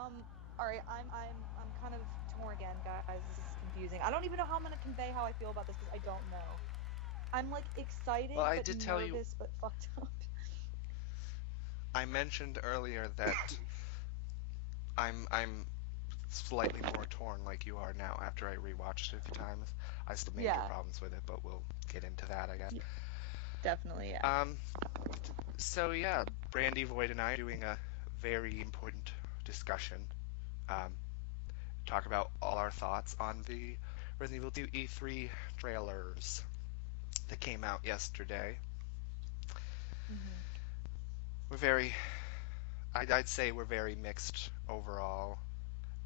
All right, I'm kind of torn again, guys. This is confusing. I don't even know how I'm gonna convey how I feel about this because I don't know. I'm like Well, excited I but did tell you. nervous but fucked up. I mentioned earlier that I'm slightly more torn like you are now after I rewatched it a few times. I still have major Yeah, problems with it, but we'll get into that, I guess. yeah, definitely, yeah. Um, so yeah, Brandy, Void, and I are doing a very important discussion. Um, talk about all our thoughts on the Resident Evil 2 E3 trailers that came out yesterday. Hmm. We're very, I'd say we're very mixed overall,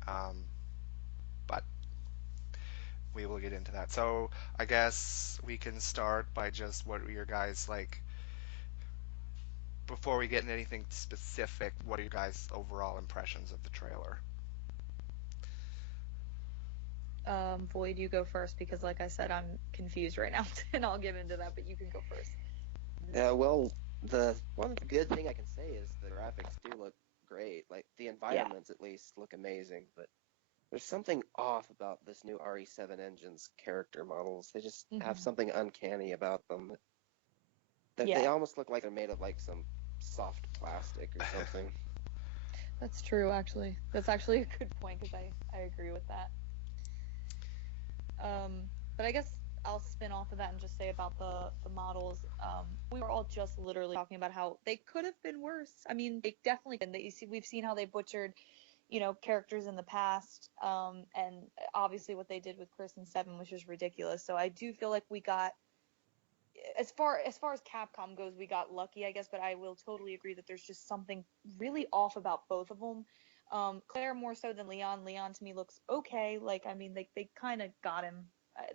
um, but we will get into that. So I guess we can start by just what are your guys like before we get into anything specific. What are your guys' overall impressions of the trailer? Void, you go first because, like I said, I'm confused right now, and I'll get into that. But you can go first. Yeah, well, the one good thing I can say is the graphics do look great. Like the Yeah. environments at least look amazing, but there's something off about this new RE7 engine's character models. They just have Hmm. something uncanny about them. That they Yeah, almost look like they're made of like some soft plastic or something. that's true. Actually, that's actually a good point because I agree with that. But I guess I'll spin off of that and just say about the models. We were all just literally talking about how they could have been worse. I mean, they definitely can. They, you see, we've seen how they butchered, characters in the past. And obviously what they did with Chris and Seven was just ridiculous. So I do feel like we got as far as Capcom goes, we got lucky, I guess. But I will totally agree that there's just something really off about both of them. Claire more so than Leon. Leon to me looks okay. Like I mean, they kind of got him.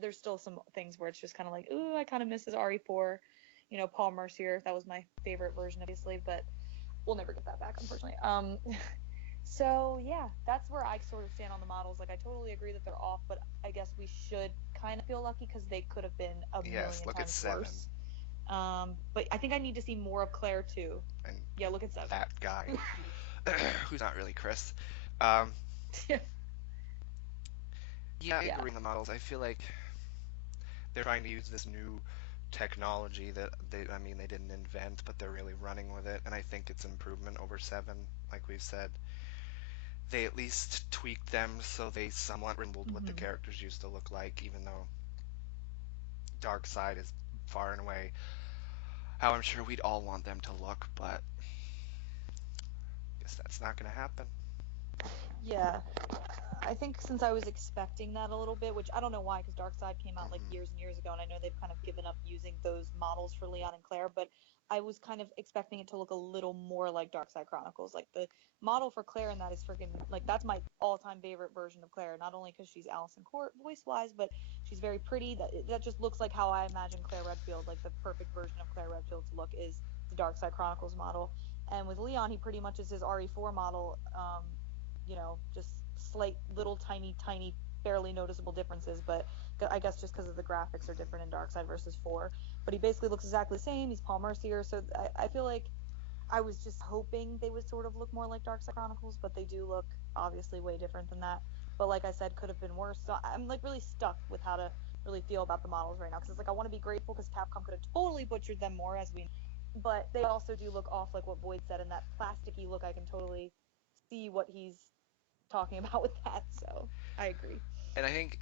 There's still some things where it's just kind of like, ooh, I kind of miss his RE4. Paul Mercier. That was my favorite version, obviously, but we'll never get that back, unfortunately. So yeah, that's where I sort of stand on the models. Like I totally agree that they're off, but I guess we should kind of feel lucky because they could have been a Yes, million look at times Seven worse. But I think I need to see more of Claire too. and Yeah, look at Seven. that guy who's not really Chris. Um, yeah, I Yeah. agree on the models. I feel like they're trying to use this new technology that I mean, they didn't invent, but they're really running with it, and I think it's an improvement over Seven. Like we've said, they at least tweaked them so they somewhat resembled what the Hmm. characters used to look like, even though Dark Side is far and away how I'm sure we'd all want them to look, but I guess that's not going to happen. Yeah. I think since I was expecting that a little bit, which I don't know why, because Darkseid came out like Hmm. years and years ago, and I know they've kind of given up using those models for Leon and Claire, but I was kind of expecting it to look a little more like Darkside Chronicles. Like the model for Claire in that is freaking like that's my all-time favorite version of Claire, not only because she's Alyson Court voice-wise, but she's very pretty. That just looks like how I imagine Claire Redfield, like the perfect version of Claire Redfield to look is the Darkside Chronicles model. And with Leon, he pretty much is his RE4 model. Just slight little tiny barely noticeable differences, but I guess just because of the graphics are different in Darkseid versus 4. But he basically looks exactly the same. He's Paul Mercier, so I feel like I was just hoping they would sort of look more like Darkseid Chronicles, but they do look obviously way different than that. But like I said, could have been worse. So I'm like really stuck with how to really feel about the models right now because it's like I want to be grateful because Capcom could have totally butchered them more as we, but they also do look off like what Void said, and that plasticky look I can totally see what he's talking about with that. So I agree. And I think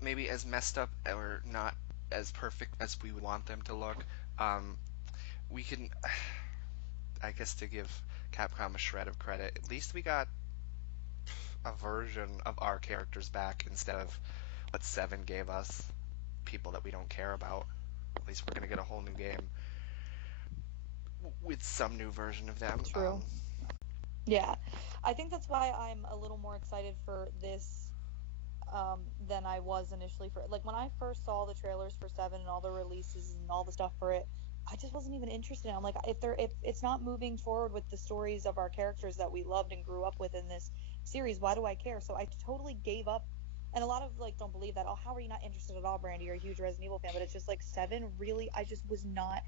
maybe as messed up or not as perfect as we would want them to look, we can, I guess, to give Capcom a shred of credit, at least we got a version of our characters back instead of what Seven gave us, people that we don't care about. At least we're gonna get a whole new game with some new version of them. True. Yeah, I think that's why I'm a little more excited for this than I was initially for like when I first saw the trailers for Seven and all the releases and all the stuff for it. I just wasn't even interested. I'm like, if it's not moving forward with the stories of our characters that we loved and grew up with in this series, why do I care? So I totally gave up. And a lot of like don't believe that. Oh, how are you not interested at all, Brandy? You're a huge Resident Evil fan, but it's just like Seven. Really, I just was not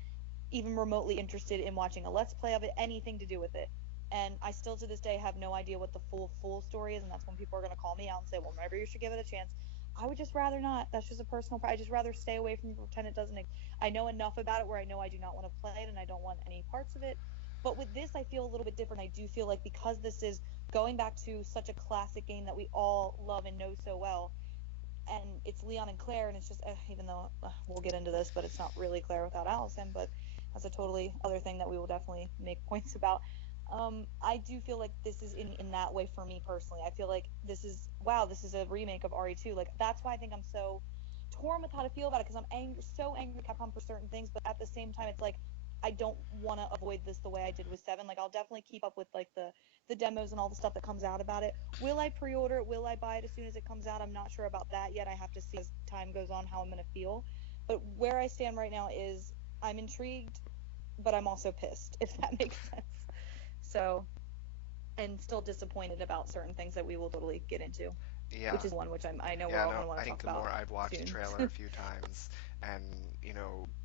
even remotely interested in watching a Let's Play of it, anything to do with it. and I still to this day have no idea what the full story is, and that's when people are going to call me out and say, well, maybe you should give it a chance. I would just rather not. That's just a personal. I just rather stay away from it, pretend it doesn't. I know enough about it where I know I do not want to play it, and I don't want any parts of it. But with this, I feel a little bit different. I do feel like because this is going back to such a classic game that we all love and know so well, and it's Leon and Claire, and it's just even though we'll get into this, but it's not really Claire without Alyson, but that's a totally other thing that we will definitely make points about. I do feel like this is in that way for me personally. I feel like this is a remake of RE2. Like that's why I think I'm so torn with how to feel about it because I'm so angry at Capcom for certain things, but at the same time it's like I don't want to avoid this the way I did with 7. Like I'll definitely keep up with like the demos and all the stuff that comes out about it. Will I pre-order it? Will I buy it as soon as it comes out? I'm not sure about that yet. I have to see as time goes on how I'm going to feel. But where I stand right now is I'm intrigued, but I'm also pissed, if that makes sense. So, and still disappointed about certain things that we will totally get into. Yeah. Which is one which I know we're Yeah, all no, going to want I to think talk the about more I've watched soon. the trailer a few times and,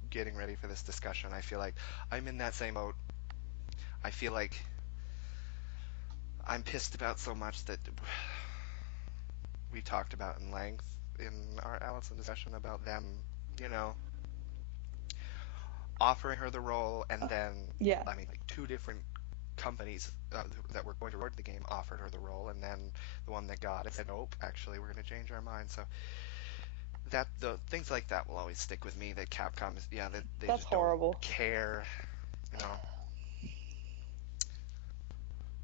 getting ready for this discussion, I feel like I'm in that same boat. I feel like I'm pissed about so much that we talked about in length in our Alyson discussion about them, you know, offering her the role and then, Yeah. I mean, like 2 different companies that were going to award the game offered her the role, and then the one that got it said, nope, actually, we're going to change our mind. So that the things like that will always stick with me. That Capcom is, they That's just horrible. don't care, you know.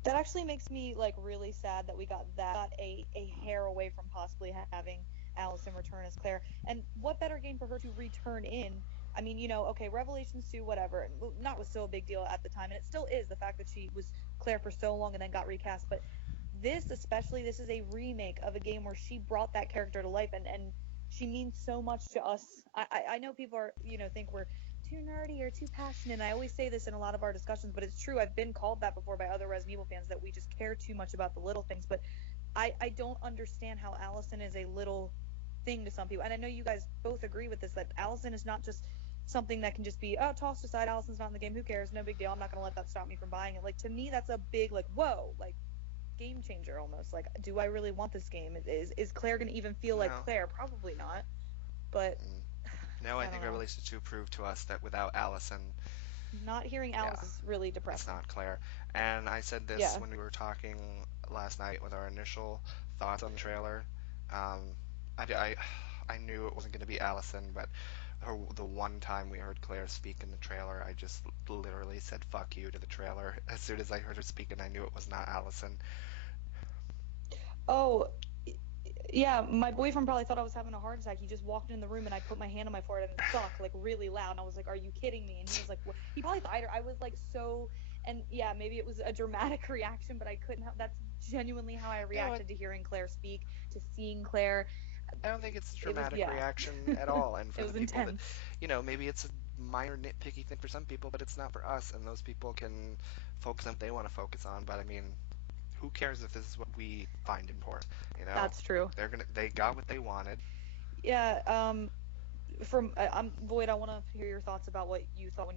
That actually makes me like really sad that we got a hair away from possibly having Alyson return as Claire. And what better game for her to return in? I mean, okay, Revelations 2, whatever. Not was so a big deal at the time, and it still is the fact that she was Claire for so long and then got recast. But this, especially, this is a remake of a game where she brought that character to life, and she means so much to us. I know people are, think we're too nerdy or too passionate. And I always say this in a lot of our discussions, but it's true. I've been called that before by other Resident Evil fans that we just care too much about the little things. But I don't understand how Alyson is a little thing to some people. And I know you guys both agree with this, that Alyson is not just something that can just be, oh, tossed aside, Alyson's not in the game, who cares, no big deal, I'm not going to let that stop me from buying it. Like, to me, that's a big, like, whoa, like, game changer almost. Like, do I really want this game? Is Claire going to even feel like Claire? Probably not. But no, I think Revelations 2 proved to us that without Alyson, not hearing Alice is really depressing. It's not Claire. And I said this when we were talking last night with our initial thoughts on the trailer. I knew it wasn't going to be Alyson, but the one time we heard Claire speak in the trailer, I just literally said "fuck you" to the trailer. As soon as I heard her speak, and I knew it was not Alyson. Oh, yeah, my boyfriend probably thought I was having a heart attack. He just walked in the room and I put my hand on my forehead and sucked like really loud. And I was like, "Are you kidding me?" And he was like, "What?" He probably thought I was like so. And yeah, maybe it was a dramatic reaction, but I couldn't. That's genuinely how I reacted to hearing Claire speak, to seeing Claire. I don't think it's a dramatic reaction at all. And for the people intense. that, maybe it's a minor nitpicky thing for some people, but it's not for us. And those people can focus on what they want to focus on. But I mean, who cares if this is what we find important? That's true. They got what they wanted. Yeah. Void, I want to hear your thoughts about what you thought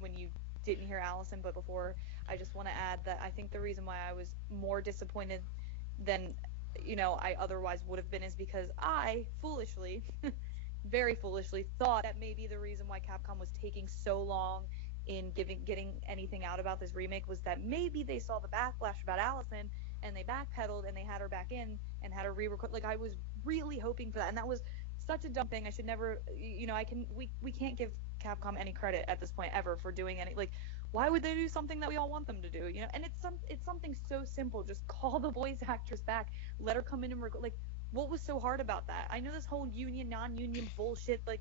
when you didn't hear Alyson. But before, I just want to add that I think the reason why I was more disappointed than I otherwise would have been is because I foolishly, very foolishly, thought that maybe the reason why Capcom was taking so long in getting anything out about this remake was that maybe they saw the backlash about Alyson and they backpedaled and they had her back in and had her re-record. Like, I was really hoping for that, and that was such a dumb thing. I should never, we can't give Capcom any credit at this point ever for doing any, like, why would they do something that we all want them to do? And it's something so simple. Just call the voice actress back, let her come in and record. Like, what was so hard about that? I know this whole union, non-union bullshit. Like,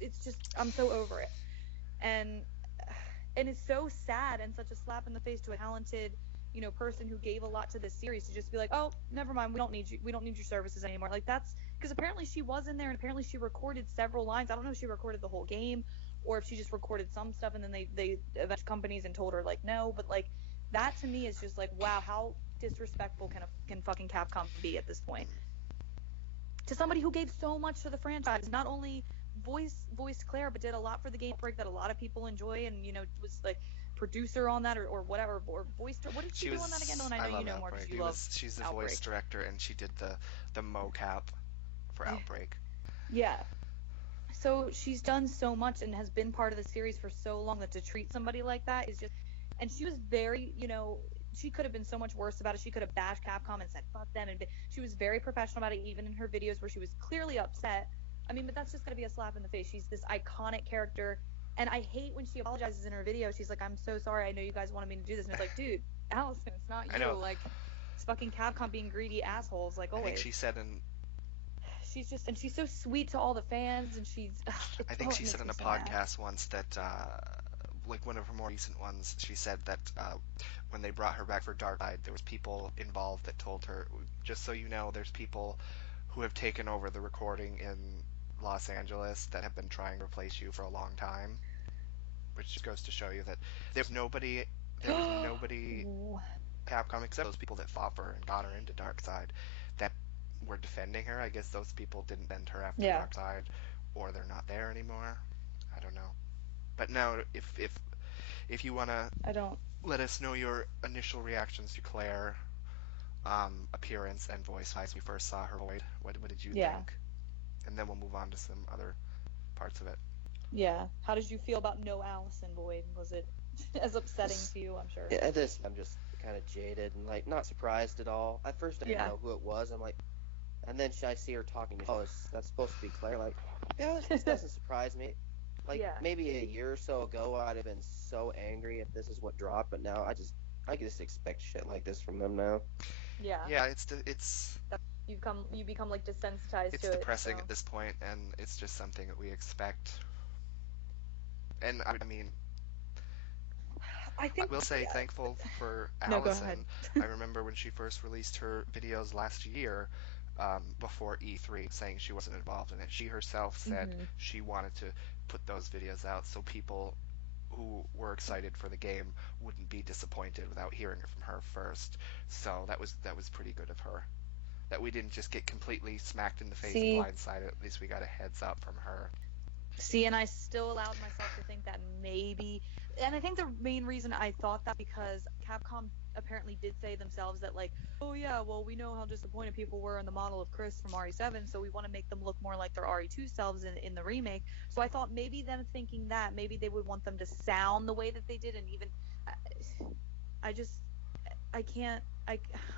it's just, I'm so over it. And it's so sad and such a slap in the face to a talented, person who gave a lot to this series to just be like, oh, never mind, we don't need your services anymore. Like, that's because apparently she was in there and apparently she recorded several lines. I don't know if she recorded the whole game or if she just recorded some stuff and then they eventually companies and told her like no. But like, that to me is just like, wow, how disrespectful can fucking Capcom be at this point to somebody who gave so much to the franchise, not only voiced Claire but did a lot for the game break that a lot of people enjoy and was like producer on that or whatever, or voice. What did she do on that again? And I I know you love know more because Outbreak. you love She's the Outbreak. voice director, and she did the mocap for Outbreak. Yeah. So she's done so much and has been part of the series for so long that to treat somebody like that is just. And she was very, she could have been so much worse about it. She could have bashed Capcom and said fuck them, and she was very professional about it, even in her videos where she was clearly upset. I mean, but that's just gonna be a slap in the face. She's this iconic character, and I hate when she apologizes in her video. She's like, "I'm so sorry. I know you guys wanted me to do this," and it's like, dude, Alyson, it's not I you. know. Like, it's fucking Capcom being greedy assholes, like I think always. she said in. She's so sweet to all the fans, and I think she said in a podcast once that, like one of her more recent ones, she said that when they brought her back for Dark Side, there was people involved that told her, just so you know, there's people who have taken over the recording in Los Angeles that have been trying to replace you for a long time, which just goes to show you that there was nobody Capcom except those people that fought for her and got her into Dark Side that were defending her. I guess those people didn't bend her after Dark Side, or they're not there anymore. I don't know. But now, if you wanna let us know your initial reactions to Claire appearance and voice as we first saw her Void, what did you think? And then we'll move on to some other parts of it. Yeah. How did you feel about no Alyson Void? Was it as upsetting to you? I'm sure. Yeah, I'm just kind of jaded and like not surprised at all. At first I didn't know who it was. I'm like, and then I see her talking to me. Oh, that's supposed to be Claire. Like, yeah, this doesn't surprise me. Like maybe a year or so ago, I'd have been so angry if this is what dropped. But now I just expect shit like this from them now. Yeah. Yeah, you become like desensitized to it. It's depressing at this point, and it's just something that we expect. And I mean, I will say thankful for Alyson. No, go ahead. I remember when she first released her videos last year, before E3, saying she wasn't involved in it. She herself said she wanted to put those videos out so people who were excited for the game wouldn't be disappointed without hearing it from her first. So that was pretty good of her. That we didn't just get completely smacked in the face and blindsided. At least we got a heads up from her. See, and I still allowed myself to think that maybe, and I think the main reason I thought that because Capcom apparently did say themselves that like, oh yeah, well we know how disappointed people were in the model of Chris from RE7, so we want to make them look more like their RE2 selves in the remake. So I thought maybe them thinking that, maybe they would want them to sound the way that they did, and even, I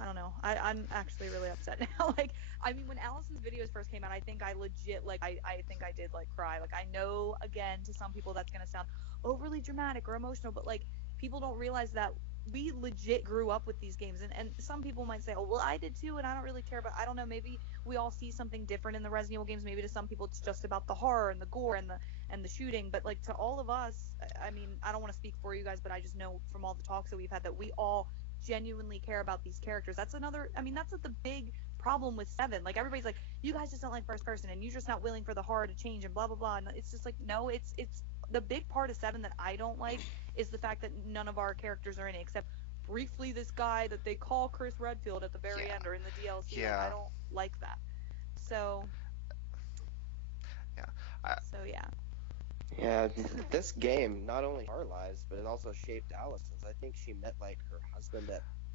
don't know. I'm actually really upset now. Like, I mean, when Alyson's videos first came out, I think I legit, like, I think I did, like, cry. Like, I know, again, to some people that's going to sound overly dramatic or emotional, but, like, people don't realize that we legit grew up with these games. And some people might say, oh, well, I did too, and I don't really care. But I don't know, maybe we all see something different in the Resident Evil games. Maybe to some people it's just about the horror and the gore and the shooting. But, like, to all of us, I mean, I don't want to speak for you guys, but I just know from all the talks that we've had that we all genuinely care about these characters. That's the big problem with 7. Like, everybody's like, you guys just don't like first person and you're just not willing for the horror to change and blah blah blah, and it's just like, no, it's the big part of 7 that I don't like is the fact that none of our characters are in it except briefly this guy that they call Chris Redfield at the very end or in the DLC. Yeah. Like, I don't like that. So Yeah, this game not only our lives, but it also shaped Alyson's. I think she met like her husband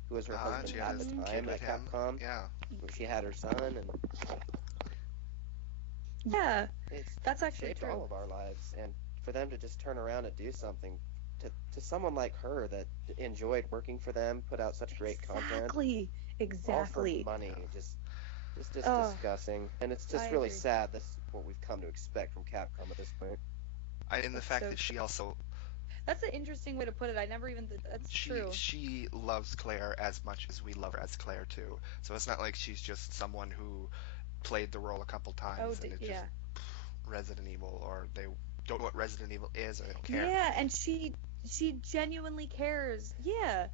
who was her husband at the time at Capcom. Yeah. Where she had her son, and that's actually shaped true. all of our lives. And for them to just turn around and do something to someone like her that enjoyed working for them, put out such great content, all for money, just disgusting. And it's just really sad. This is what we've come to expect from Capcom at this point. And the fact that she also... That's an interesting way to put it. I never even... That's true. She loves Claire as much as we love her as Claire, too. So it's not like she's just someone who played the role a couple times and it's just Resident Evil, or they don't know what Resident Evil is, or they don't care. Yeah, and she genuinely cares. Yeah.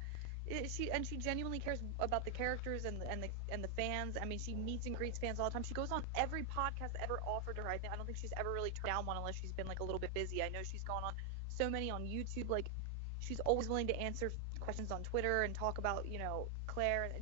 She genuinely cares about the characters and the fans. I mean, she meets and greets fans all the time. She goes on every podcast ever offered to her. I don't think she's ever really turned down one unless she's been like a little bit busy. I know she's gone on so many on YouTube. Like, she's always willing to answer questions on Twitter and talk about, Claire,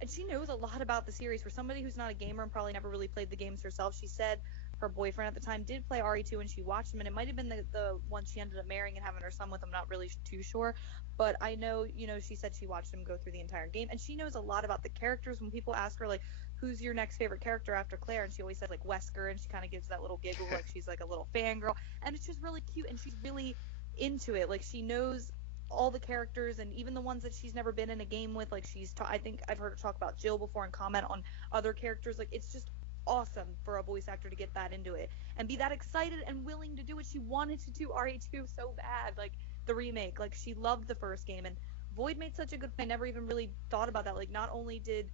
and she knows a lot about the series. For somebody who's not a gamer and probably never really played the games herself, she said her boyfriend at the time did play RE2 and she watched him, and it might have been the one she ended up marrying and having her son with. I'm not really too sure, but I know, she said she watched him go through the entire game, and she knows a lot about the characters. When people ask her, like, who's your next favorite character after Claire, and she always says, like, Wesker, and she kind of gives that little giggle like she's like a little fangirl, and it's just really cute, and she's really into it. Like, she knows all the characters, and even the ones that she's never been in a game with. Like, I think I've heard her talk about Jill before and comment on other characters. Like, it's just awesome for a voice actor to get that into it and be that excited and willing to do it. She wanted to do RE2 so bad, like the remake. Like, she loved the first game, and Void made such a good point. I never even really thought about that. Like, not only did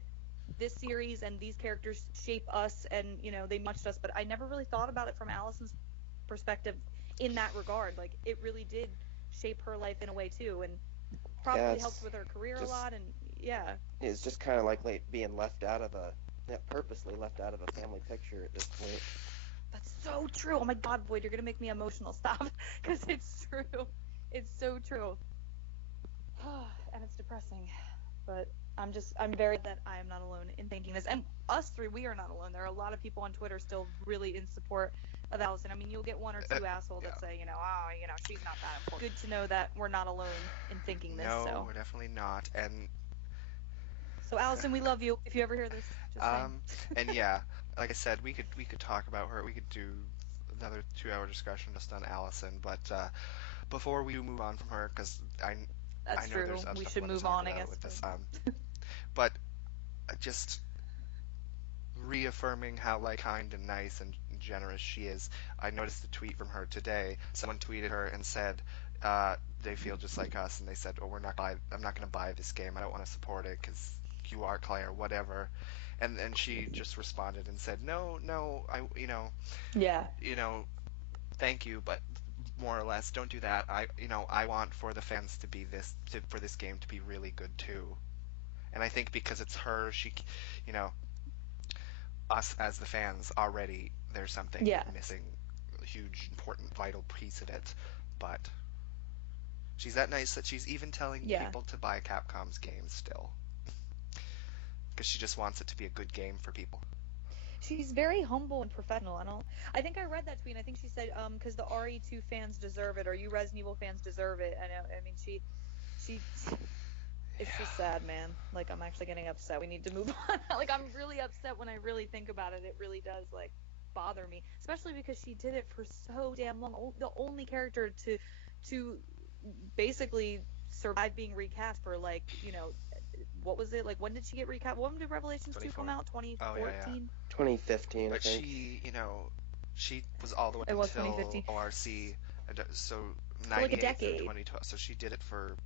this series and these characters shape us and, they matched us, but I never really thought about it from Alyson's perspective in that regard. Like, it really did shape her life in a way too, and probably helped with her career a lot. And it's just kind of like being left out of purposely left out of a family picture at this point. That's so true. Oh my God, Void, you're gonna make me emotional. Stop, because it's true. It's so true. And it's depressing, but I'm very glad that I am not alone in thinking this. And us three, we are not alone. There are a lot of people on Twitter still really in support of Alyson. I mean, you'll get one or two assholes that say, she's not that important. Good to know that we're not alone in thinking this. No, we're definitely not. And so, Alyson, we love you. If you ever hear this, just saying. And yeah, like I said, we could talk about her. We could do another 2-hour discussion just on Alyson. But before we move on from her, because I know true. There's other we stuff should move on, I guess. With this, but just reaffirming how kind and nice and generous she is. I noticed a tweet from her today. Someone tweeted her and said they feel just like us, and they said, "Oh, I'm not going to buy this game. I don't want to support it because you are Claire, whatever." And she just responded and said, "No, thank you, but more or less, don't do that. I want for the fans to be for this game to be really good too." And I think because it's her, she, us as the fans already, there's something missing, a huge, important, vital piece of it. But she's that nice that she's even telling people to buy Capcom's games still. Because she just wants it to be a good game for people. She's very humble and professional. I think I read that tweet, and I think she said, because the RE2 fans deserve it, or you Resident Evil fans deserve it. I mean, she it's just sad, man. Like, I'm actually getting upset. We need to move on. Like, I'm really upset when I really think about it. It really does, like, bother me, especially because she did it for so damn long. The only character to basically survive being recast for, like, what was it? Like, when did she get recast? When did Revelations 2 come out? 2014? Oh, yeah. 2015, but I think. She was all the way until ORC, so 98 through 2012. So she did it for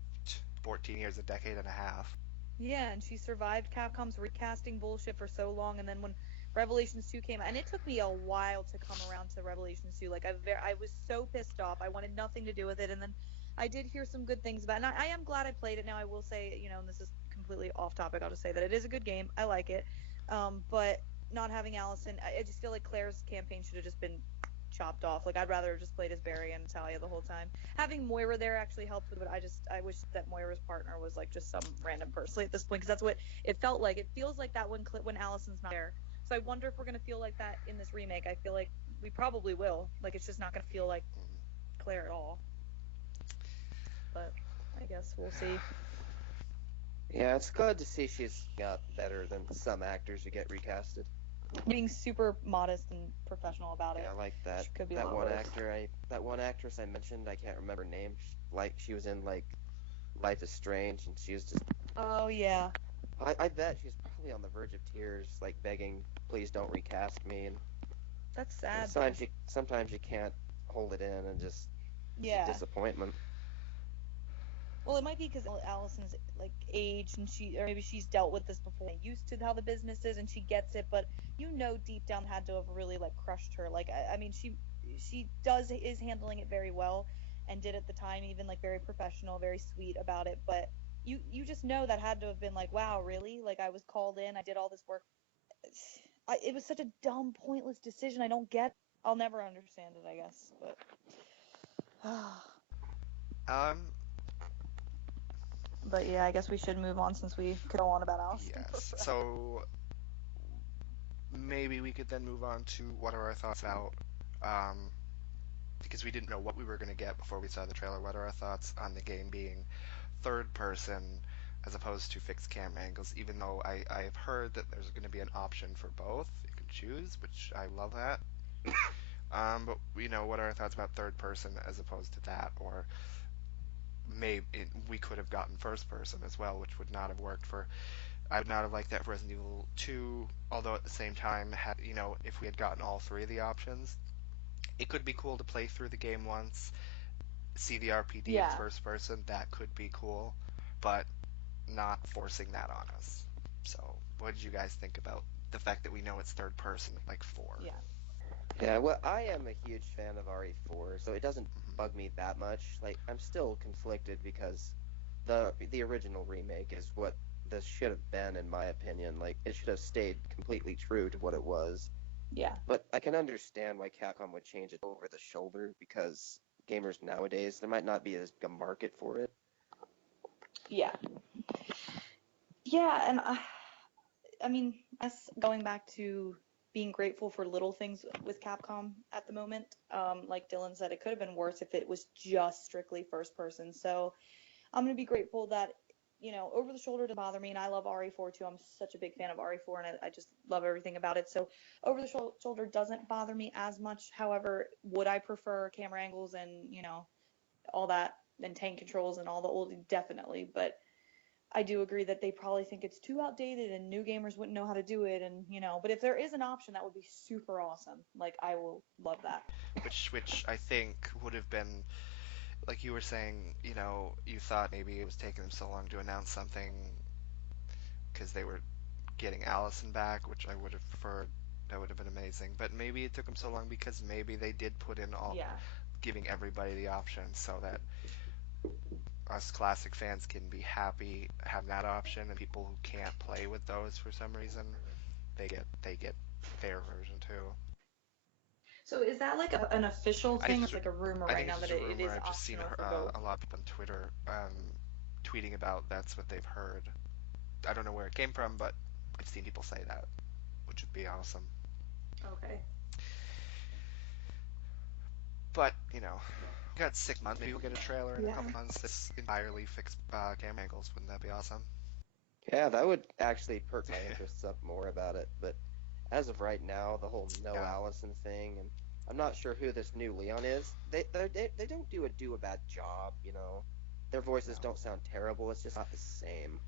14 years, a decade and a half. Yeah, and she survived Capcom's recasting bullshit for so long, and then when Revelations 2 came out, and it took me a while to come around to Revelations 2. Like, I was so pissed off. I wanted nothing to do with it, and then I did hear some good things about it, and I am glad I played it. Now, I will say, and this is completely off topic, I'll just say that it is a good game. I like it. But not having Alyson, I just feel like Claire's campaign should have just been chopped off. Like, I'd rather have just played as Barry and Talia the whole time. Having Moira there actually helped with it, but I wish that Moira's partner was, like, just some random person at this point, because that's what it felt like. It feels like that when Alyson's not there. So I wonder if we're going to feel like that in this remake. I feel like we probably will. Like, it's just not going to feel like Claire at all. But I guess we'll see. Yeah, it's good to see she's got better than some actors who get recasted. Being super modest and professional about it. Yeah, I like that. She could be that one actress I mentioned, I can't remember her name. She was in, like, Life is Strange, and she was just... Oh, yeah. I bet she's probably on the verge of tears, like, begging, please don't recast me. And that's sad. Sometimes you can't hold it in, and just... Yeah. Disappointment. Well, it might be because Alyson's, like, age, and or maybe she's dealt with this before, used to how the business is, and she gets it, but deep down had to have really, like, crushed her. Like, I mean, she is handling it very well, and did at the time even, like, very professional, very sweet about it, but you just know that had to have been like, wow, really? Like, I was called in, I did all this work. It was such a dumb, pointless decision. I don't get. I'll never understand it, I guess, but. But yeah, I guess we should move on since we could go on about Alyson. Yes. So maybe we could then move on to what are our thoughts about, um, because we didn't know what we were going to get before we saw the trailer. What are our thoughts on the game being third person as opposed to fixed camera angles? Even though I've heard that there's going to be an option for both, you can choose, which I love that. But what are our thoughts about third person as opposed to that, or maybe we could have gotten first person as well, which would not have worked for. I would not have liked that for Resident Evil 2. Although at the same time, if we had gotten all three of the options, it could be cool to play through the game once, see the RPD in first person. That could be cool, but not forcing that on us. So, what did you guys think about the fact that we know it's third person, like 4? Yeah. Yeah, well, I am a huge fan of RE4, so it doesn't bug me that much. Like, I'm still conflicted because the original remake is what this should have been, in my opinion. Like, it should have stayed completely true to what it was. Yeah. But I can understand why Capcom would change it over the shoulder, because gamers nowadays, there might not be as big a market for it. Yeah. Yeah, and I mean, us going back to being grateful for little things with Capcom at the moment. Like Dylan said, it could have been worse if it was just strictly first person. So I'm going to be grateful that, over the shoulder doesn't bother me, and I love RE4 too. I'm such a big fan of RE4, and I just love everything about it. So over the shoulder doesn't bother me as much. However, would I prefer camera angles and, all that, and tank controls and all the old? Definitely. But I do agree that they probably think it's too outdated and new gamers wouldn't know how to do it, and but if there is an option, that would be super awesome. Like, I will love that. Which I think would have been, like you were saying, you thought maybe it was taking them so long to announce something because they were getting Alyson back, which I would have preferred. That would have been amazing. But maybe it took them so long because maybe they did put in all, giving everybody the option so that us classic fans can be happy having that option, and people who can't play with those for some reason, they get their version too. So is that like an official thing, or it's like a rumor right now that it is I've just seen optional for both? a lot of people on Twitter tweeting about that's what they've heard. I don't know where it came from, but I've seen people say that, which would be awesome. Okay. But, we got 6 months. Maybe we'll get a trailer in a couple months that's entirely fixed camera angles. Wouldn't that be awesome? Yeah, that would actually perk my interests up more about it. But as of right now, the whole Alyson thing, and I'm not sure who this new Leon is. They don't do a bad job, Their voices don't sound terrible. It's just not the same.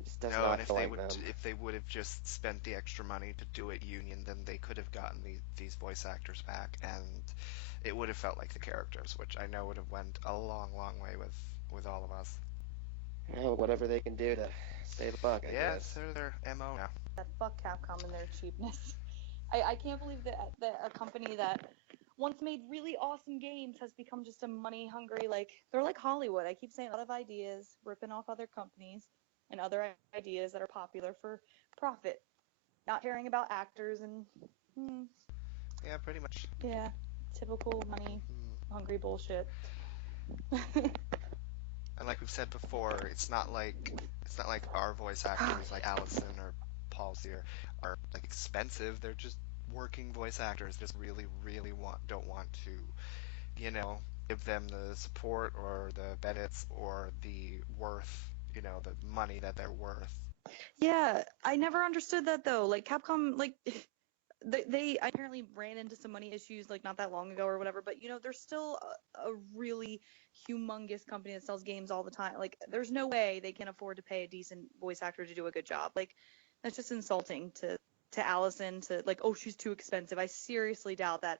It just does not feel like them. If they would have just spent the extra money to do it union, then they could have gotten these voice actors back, and it would have felt like the characters, which I know would have went a long, long way with all of us. Well, whatever they can do to save a buck, I guess. Yeah, they're their MO now. That fuck Capcom and their cheapness. I can't believe that a company that once made really awesome games has become just a money hungry, they're like Hollywood. I keep saying a lot of ideas, ripping off other companies and other ideas that are popular for profit, not caring about actors and yeah, pretty much. Yeah, typical money hungry bullshit. And like we've said before, it's not like our voice actors like Alyson or Paul Sear are like expensive. They're just working voice actors. Just really, really don't want to, give them the support or the benefits or the worth, the money that they're worth. Yeah, I never understood that though. Like Capcom, they apparently ran into some money issues not that long ago or whatever, but they're still a really humongous company that sells games all the time. There's no way they can afford to pay a decent voice actor to do a good job. That's just insulting to Alyson, to oh, she's too expensive. I seriously doubt that.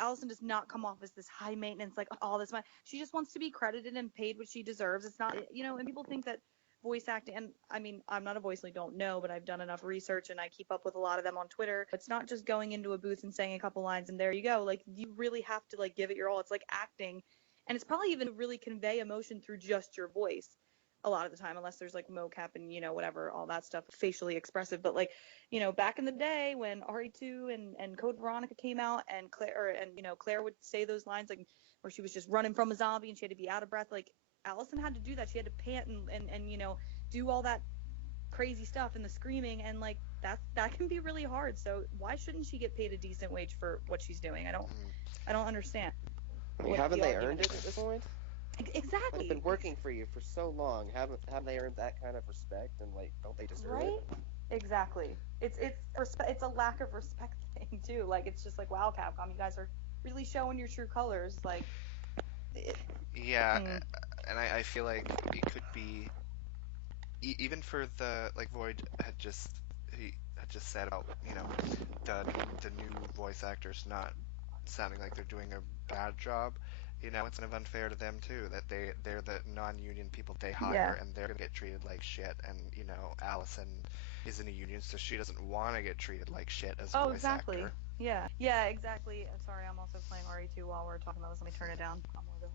Alyson does not come off as this high maintenance, all this money. She just wants to be credited and paid what she deserves. It's not, and people think that voice acting, and I mean, I'm not a voice, don't know, but I've done enough research and I keep up with a lot of them on Twitter. It's not just going into a booth and saying a couple lines and there you go. You really have to give it your all. It's like acting, and it's probably even to really convey emotion through just your voice a lot of the time, unless there's mocap and whatever, all that stuff, facially expressive. But back in the day when RE2 and Code Veronica came out, and Claire would say those lines where she was just running from a zombie and she had to be out of breath. Alyson had to do that. She had to pant and do all that crazy stuff and the screaming, and like that can be really hard. So why shouldn't she get paid a decent wage for what she's doing? I don't understand. I mean, haven't they earned it at this point? Exactly. Like, I've been working for you for so long. Haven't they earned that kind of respect? And like, don't they deserve it? Exactly. It's a lack of respect thing too. Like, it's just like, wow, Capcom, you guys are really showing your true colors. Like, and I feel like it could be even for the like Void had just said about the new voice actors not sounding like they're doing a bad job. It's kind of unfair to them too that they're the non-union people they hire and they're gonna get treated like shit. And Alyson isn't a union, so she doesn't want to get treated like shit as a voice actor. Yeah, exactly. Sorry, I'm also playing RE2 while we're talking about this. Let me turn it down.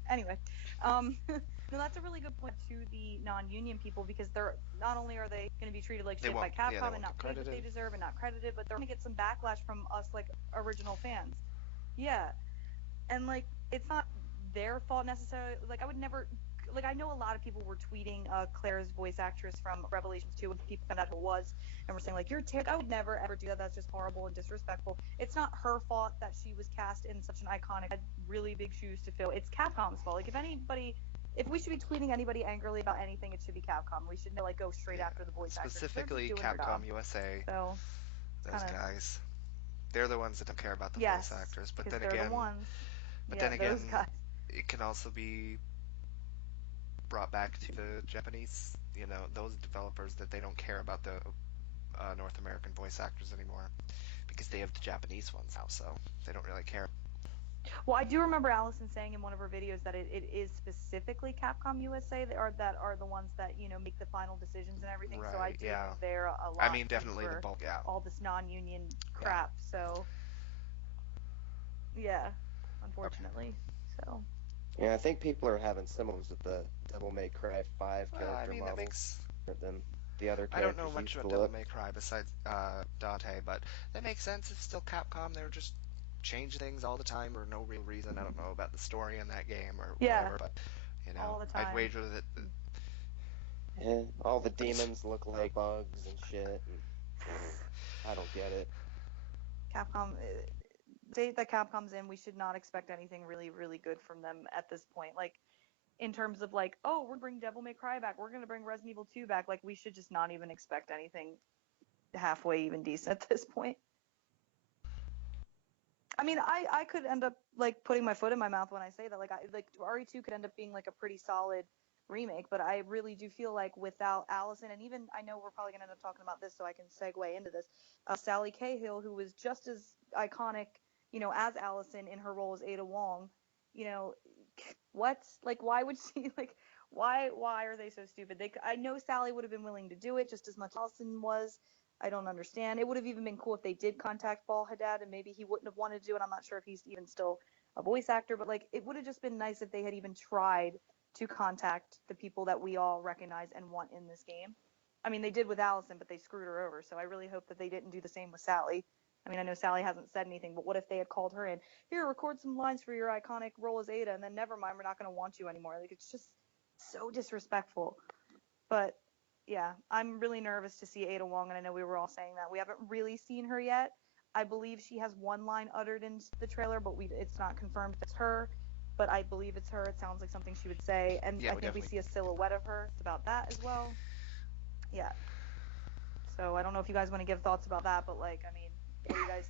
Anyway, no, that's a really good point to the non-union people, because they're not only are they going to be treated like shit by Capcom and not paid what they deserve and not credited, but they're going to get some backlash from us, like, original fans. Yeah, and like, it's not their fault necessarily. Like, I would never. Like, I know a lot of people were tweeting Claire's voice actress from Revelations 2 when people found out who it was, and were saying, like, you're terrible. I would never, ever do that. That's just horrible and disrespectful. It's not her fault that she was cast in such an iconic, had really big shoes to fill. It's Capcom's fault. Like, if we should be tweeting anybody angrily about anything, it should be Capcom. We should, like, go straight after the voice actors. Specifically Capcom USA. So, those guys. They're the ones that don't care about the voice actors. But then again, it can also be brought back to the Japanese, those developers, that they don't care about the North American voice actors anymore because they have the Japanese ones now, so they don't really care. Well, I do remember Alyson saying in one of her videos that it is specifically Capcom USA that are the ones that make the final decisions and everything. Right, so I do think they're a lot. I mean, definitely the bulk. Yeah. All this non-union crap. So yeah, unfortunately. Okay. So. Yeah, I think people are having similar with the Devil May Cry 5 character model. That makes than the other characters. I don't know much about Devil May Cry besides Dante, but that makes sense. It's still Capcom. They're just change things all the time for no real reason. I don't know about the story in that game or whatever, but all the time. I'd wager that. Yeah, all the demons look like bugs and shit. And I don't get it. Capcom. Date that Capcom's in, we should not expect anything really, really good from them at this point. Like, in terms of like, oh, we're gonna bring Devil May Cry back, we're gonna bring Resident Evil 2 back. Like, we should just not even expect anything halfway even decent at this point. I mean, I could end up like putting my foot in my mouth when I say that. Like, RE2 could end up being like a pretty solid remake, but I really do feel like without Alyson, and even I know we're probably gonna end up talking about this, so I can segue into this. Sally Cahill, who was just as iconic, as Alyson in her role as Ada Wong, what? Like, why would she, like, why are they so stupid? I know Sally would have been willing to do it just as much as Alyson was. I don't understand. It would have even been cool if they did contact Ball Haddad, and maybe he wouldn't have wanted to do it. I'm not sure if he's even still a voice actor, but, like, it would have just been nice if they had even tried to contact the people that we all recognize and want in this game. I mean, they did with Alyson, but they screwed her over, so I really hope that they didn't do the same with Sally. I mean, I know Sally hasn't said anything, but what if they had called her in? Here, record some lines for your iconic role as Ada, and then never mind, we're not going to want you anymore. Like, it's just so disrespectful. But, yeah, I'm really nervous to see Ada Wong, and I know we were all saying that. We haven't really seen her yet. I believe she has one line uttered in the trailer, but it's not confirmed if it's her. But I believe it's her. It sounds like something she would say. And I think we see a silhouette of her. It's about that as well. Yeah. So I don't know if you guys want to give thoughts about that, but, like, I mean, what do you guys,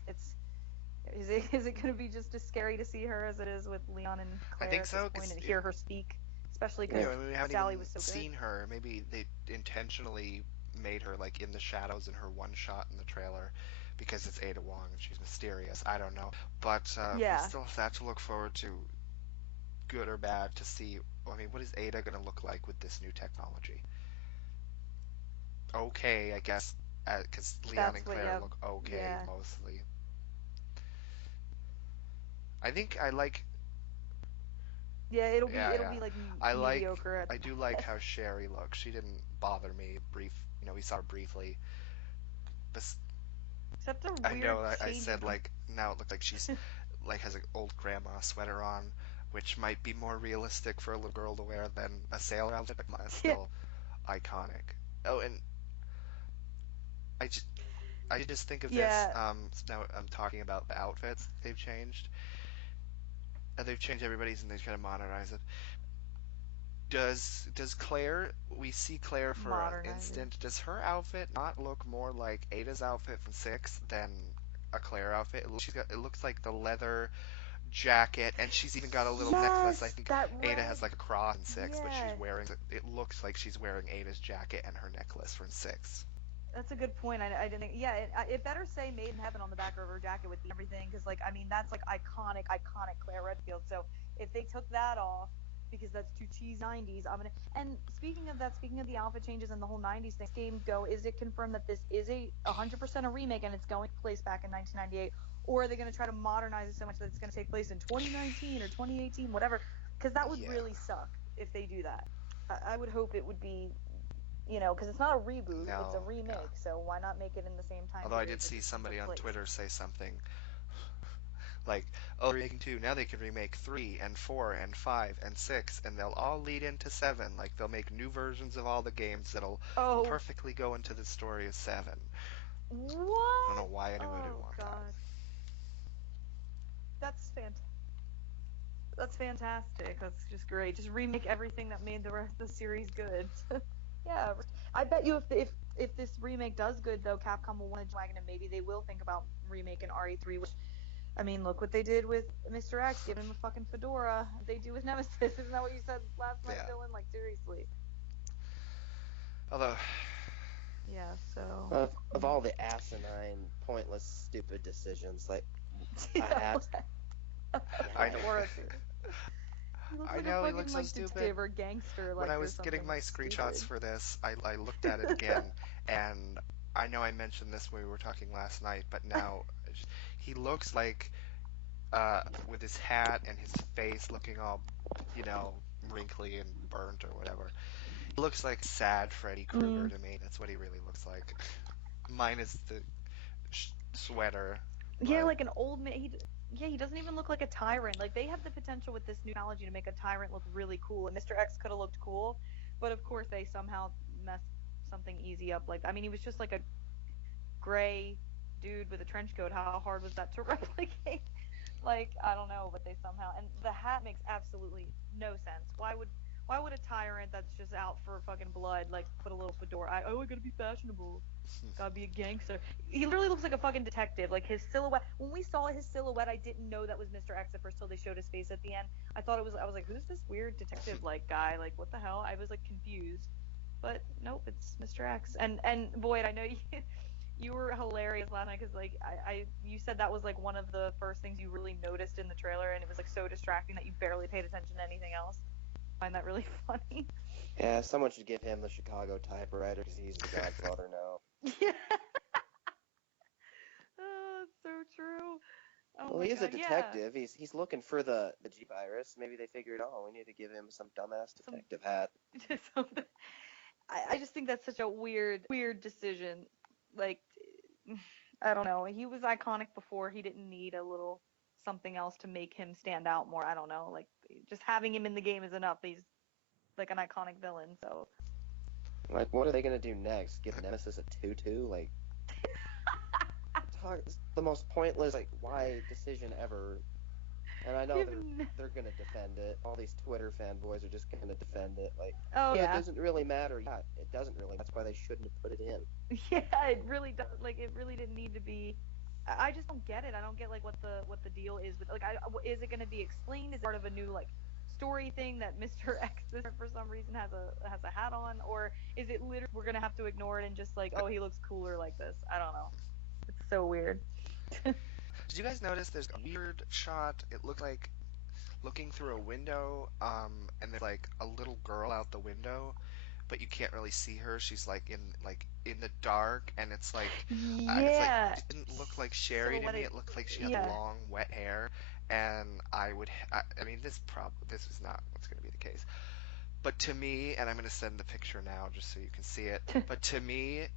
is it going to be just as scary to see her as it is with Leon and Claire? I think so, at this point, and hear her speak, especially because we haven't Sally even was so seen good. her. Maybe they intentionally made her, like, in the shadows in her one shot in the trailer because it's Ada Wong and she's mysterious. I don't know, but we still have that to look forward to, good or bad, to see. I mean, what is Ada going to look like with this new technology? Okay, I guess, because Leon and Claire look okay mostly. I think I like. Yeah, it'll be like mediocre. I do like how Sherry looks. She didn't bother me. We saw her briefly. Except a weird I know. I said, like, now it looks like she's like has an old grandma sweater on, which might be more realistic for a little girl to wear than a sailor outfit, but still iconic. Oh, and I just think of this. Yeah. Now I'm talking about the outfits they've changed. They've changed everybody's and they've kind of modernized it. Does Claire? We see Claire for an Modernizing. instant. Does her outfit not look more like Ada's outfit from 6 than a Claire outfit? It looks like the leather jacket, and she's even got a little necklace. I Yes, think that Ada red. has like a cross in 6, but she's Yeah. wearing. It looks like she's wearing Ada's jacket and her necklace from 6. That's a good point. I didn't think. Yeah, it better say "Made in Heaven" on the back of her jacket with everything, because like I mean that's like iconic Claire Redfield. So if they took that off because that's too cheesy 90s, I'm gonna. And speaking of that, speaking of the outfit changes and the whole 90s thing, game go. Is it confirmed that this is a 100% a remake and it's going to place back in 1998, or are they going to try to modernize it so much that it's going to take place in 2019 or 2018, whatever? Because that would Yeah. really suck if they do that. I would hope it would be because it's not a reboot, it's a No. remake. Yeah. So why not make it in the same time Although I period did that see this one somebody took on place? Twitter say something like, "Oh, they're remaking 2. Now they can remake 3 and 4 and 5 and 6, and they'll all lead into 7. Like they'll make new versions of all the games that'll Oh, perfectly go into the story of 7." I don't what? know why anybody would Oh want that. God, that's fantastic. That's fantastic. That's just great. Just remake everything that made the rest of the series good. Yeah, I bet you if this remake does good though, Capcom will want to wagon and maybe they will think about remaking RE3. Which I mean, look what they did with Mr. X, give him a fucking fedora. They do with Nemesis. Isn't that what you said last night, Yeah. Dylan? Like seriously. Although, Yeah. So. Of all the asinine, pointless, stupid decisions, like a Yeah, hat. I know. He looks I like a know he fucking looks so like stupid. detective or gangster, When like I or was something. getting my It's screenshots stupid. for this, I looked at it again, and I know I mentioned this when we were talking last night, but now he looks like, with his hat and his face looking all, you know, wrinkly and burnt or whatever. He looks like sad Freddy Krueger Mm. to me. That's what he really looks like. Minus the sweater, Yeah, but like an old man. He doesn't even look like a tyrant. Like they have the potential with this new technology to make a tyrant look really cool, and Mr. X could have looked cool, but of course they somehow messed something easy up. Like I mean, he was just like a gray dude with a trench coat. How hard was that to replicate? Like I don't know, but they somehow and the hat makes absolutely no sense. Why would a tyrant that's just out for fucking blood like put a little fedora? I gotta be fashionable. Gotta be a gangster. He literally looks like a fucking detective. Like his silhouette. When we saw his silhouette, I didn't know that was Mr. X at first till they showed his face at the end. I thought it was. I was like, who's this weird detective like guy? Like what the hell? I was like confused. But nope, it's Mr. X. And Boyd, I know you you were hilarious last night because like you said that was like one of the first things you really noticed in the trailer, and it was like so distracting that you barely paid attention to anything else. I find that really funny. Yeah, someone should give him the Chicago typewriter because he's the Godfather now. Yeah. Oh, it's so true. Oh Well, my he is a god, yeah. detective. He's looking for the G virus. Maybe they figured, oh, we need to give him some dumbass Some detective hat. something. I just think that's such a weird decision. Like I don't know. He was iconic before. He didn't need a little something else to make him stand out more. I don't know. Like just having him in the game is enough. He's like an iconic villain. So Like, what are they gonna do next? Give Nemesis a tutu? Like, it's the most pointless, like, why decision ever. And I know even they're gonna defend it. All these Twitter fanboys are just gonna defend it. Like, oh well, it yeah. doesn't really matter. Yeah, it doesn't really. That's why they shouldn't have put it in. Yeah, it really does. Like, it really didn't need to be. I just don't get it. I don't get like what the deal is with like. Is it going to be explained? Is it part of a new like story thing that Mr. X for some reason has a hat on, or is it literally we're gonna have to ignore it and just like oh he looks cooler like this? I don't know. It's so weird. did you guys notice there's a weird shot? It looked like looking through a window, and there's like a little girl out the window, but you can't really see her. She's like in the dark, and it's like Yeah. it didn't look like Sherry to me. Silhouetted. It looked like she had Yeah. long, wet hair, and I mean, this is not what's going to be the case. But to me, and I'm going to send the picture now just so you can see it. But to me,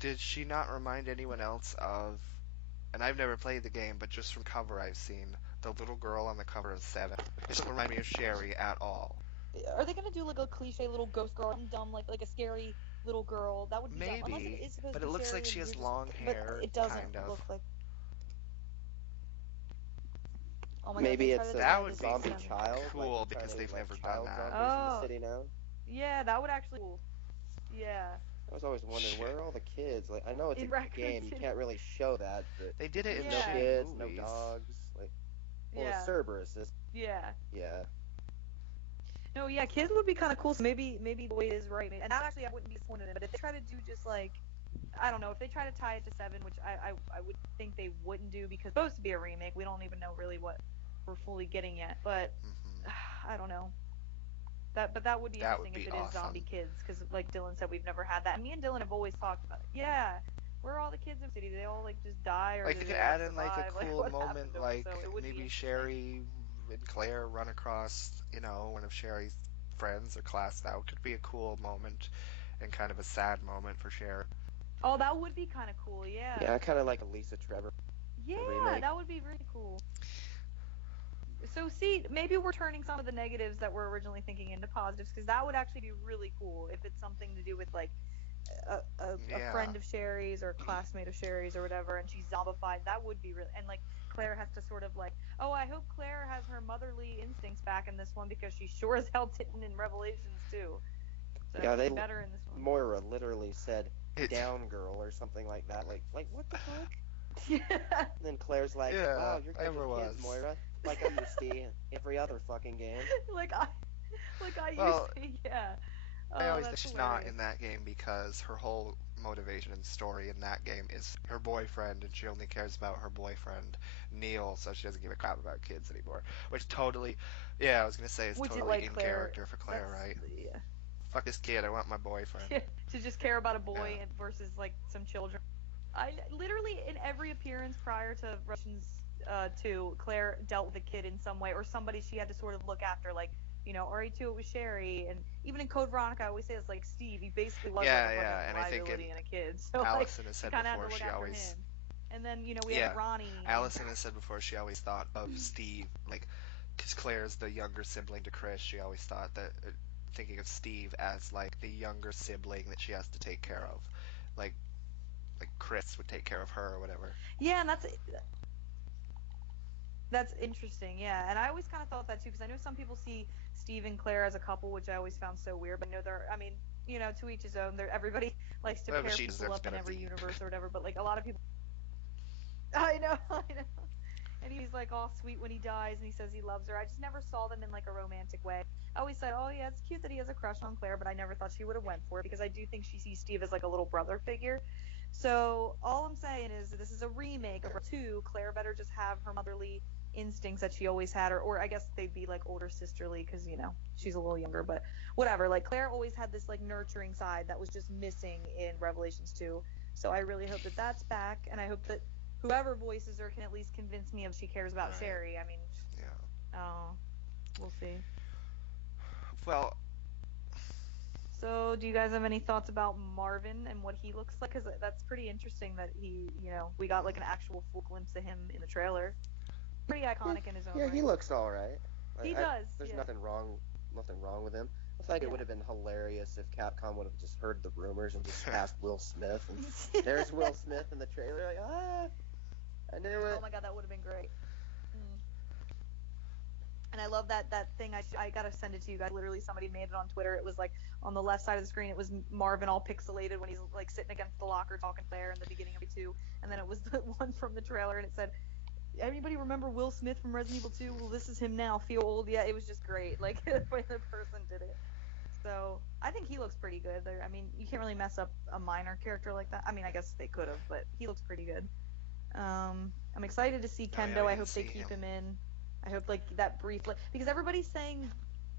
did she not remind anyone else of? And I've never played the game, but just from cover I've seen the little girl on the cover of 7. It doesn't remind me of Sherry at all. Are they gonna do like a cliche little ghost girl and dumb like a scary little girl. That would be dumb. Unless it Maybe, is supposed but to it be looks Sherry like she and has you're just, long but hair, it doesn't kind of. look like. Oh my god, Maybe they try it's to a That tie would this be zombie seven. child, like cool they're trying because to they've get like never done child that. zombies in the Oh, city now. yeah, that would actually be cool. Yeah, I was always wondering Shit. where are all the kids? Like I know it's in a Raccoon game, you City. can't really show that, but They did it there's in no Yeah, shitty kids, no movies. dogs. Like, well, it's yeah, Cerberus. Is yeah. yeah, No, yeah, kids would be kind of cool. So maybe Boyd is right. And that actually I wouldn't be disappointed in. But if they try to do just like I don't know, if they try to tie it to seven, which I would think they wouldn't do because it's supposed to be a remake. We don't even know really what we're fully getting yet. But Hmm. I don't know. That would be That would interesting if be it is awesome. zombie kids because like Dylan said, we've never had that. And me and Dylan have always talked about it. Yeah, where are all the kids in the city? Do they all like just die or Like do they they could like add in like a survive? Like cool what happened moment, to them? like So it would be maybe interesting. Sherry and Claire run across, one of Sherry's friends or class. That could be a cool moment and kind of a sad moment for Sherry. Oh, that would be kind of cool. Yeah. yeah. I kind of like a Lisa Trevor Yeah, remake. that would be really cool. So see, maybe we're turning some of the negatives that we're originally thinking into positives because that would actually be really cool if it's something to do with like a Yeah, friend of Sherry's or a classmate of Sherry's or whatever, and she's zombified. That would be really and like Claire has to sort of like, oh, I hope Claire has her motherly instincts back in this one because she sure as hell didn't in Revelations too. So that Yeah, would they be better in this one. Moira literally said it. "down girl" or something like that. Like what the fuck? Yeah, And then Claire's like, Yeah, "Wow, you're good ever with kids, was. Moira." Like I used to every other fucking game. like I like I used Well, to. Yeah. I Oh, always think that's she's not hilarious. in that game because her whole motivation and story in that game is her boyfriend, and she only cares about her boyfriend Neil, so she doesn't give a crap about kids anymore. Which totally, yeah, I was gonna say is Which is totally like in Claire. character for Claire, That's right? yeah. Fuck this kid, I want my boyfriend. To just care about a boy Yeah. versus like some children. I literally in every appearance prior to Russians 2, Claire dealt with a kid in some way or somebody she had to sort of look after. Like RE2 it was Sherry, and even in Code Veronica I always say it's like Steve. He basically was like Yeah, a fucking yeah, and I think liability and a kid, so like Allison has she said kind of had to before look she after always, him. And then we had yeah, Ronnie and Allison has said before she always thought of Steve, like, because Claire's the younger sibling to Chris, she always thought that, thinking of Steve as, like, the younger sibling that she has to take care of. Like, Chris would take care of her or whatever. yeah, and that's interesting, yeah. And I always kind of thought that too, because I know some people see Steve and Claire as a couple, which I always found so weird. But I know they're, I mean, to each his own. Everybody likes to Whatever, pair she people deserves up in better every than you. universe or whatever. But like a lot of people, I know, I know. And he's like all sweet when he dies, and he says he loves her. I just never saw them in like a romantic way. I always said, oh yeah, it's cute that he has a crush on Claire, but I never thought she would have went for it because I do think she sees Steve as like a little brother figure. So all I'm saying is this is a remake of her two. Claire better just have her motherly instincts that she always had, or I guess they'd be like older sisterly because she's a little younger, but whatever. Like Claire always had this like nurturing side that was just missing in Revelations 2. So I really hope that that's back, and I hope that whoever voices her can at least convince me if she cares about Right. Sherry. I mean, Yeah. we'll see. Well, So, do you guys have any thoughts about Marvin and what he looks like? Because that's pretty interesting that we got like an actual full glimpse of him in the trailer. Pretty Yeah, iconic in his own yeah, he right. looks all right. He does, There's yeah. nothing wrong with him. I think it Yeah. would have been hilarious if Capcom would have just heard the rumors and just cast Will Smith, and there's Will Smith in the trailer. Like, I knew it. Oh my god, that would have been great. Mm. And I love that thing. I gotta send it to you guys. Literally, somebody made it on Twitter. It was like on the left side of the screen. It was Marvin all pixelated when he's like sitting against the locker talking to Claire in the beginning of it 2, and then it was the one from the trailer, and it said, "Anybody remember Will Smith from Resident Evil 2? Well, this is him now. Feel old? Yeah." It was just great. Like the way the person did it. So I think he looks pretty good. I mean, you can't really mess up a minor character like that. I mean, I guess they could have, but he looks pretty good. I'm excited to see oh, yeah, Kendo. we I didn't hope they see keep him. him in. I hope like that brief because everybody's saying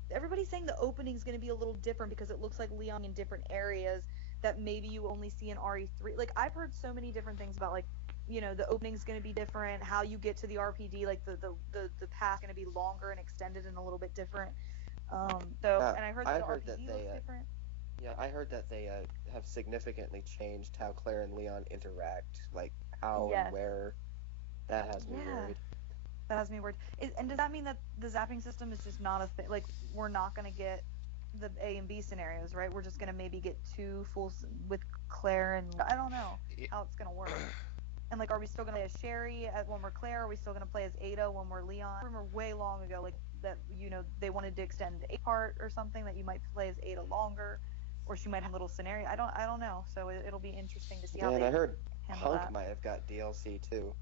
the opening's going to be a little different because it looks like Leon in different areas that maybe you only see in RE3. Like I've heard so many different things about like the opening's going to be different, how you get to the RPD, like the path going to be longer and extended and a little bit different. And I heard that the RPD looks different. Yeah, I heard that they have significantly changed how Claire and Leon interact, like how Yes. and where. That has me worried. That has me worried. And does that mean that the zapping system is just not a thing? Like we're not going to get the A and B scenarios, right? We're just gonna maybe get two with Claire, and I don't know how it's gonna work. And like, are we still gonna play as Sherry when we're Claire? Are we still gonna play as Ada when we're Leon? I remember way long ago, like that, they wanted to extend a part or something that you might play as Ada longer, or she might have a little scenario. I don't know. So it'll be interesting to see how they I heard handle Hunk that. might have got DLC too.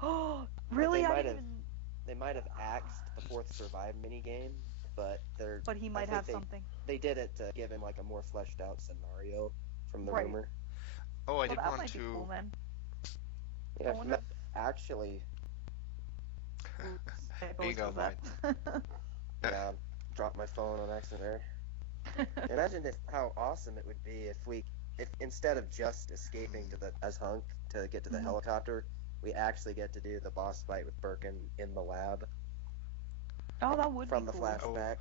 Oh, really? They might have axed the Fourth Survive minigame, but But he might have something. They did it to give him like a more fleshed out scenario from the rumor. Oh, I did that want might to. Be cool, then. Yeah, actually. Oops. There you go, Lloyd. Yeah, dropped my phone on accident there. Imagine how awesome it would be if instead of just escaping as Hunk to get to the helicopter, we actually get to do the boss fight with Birkin in the lab. Oh, that would from be the cool. flashback.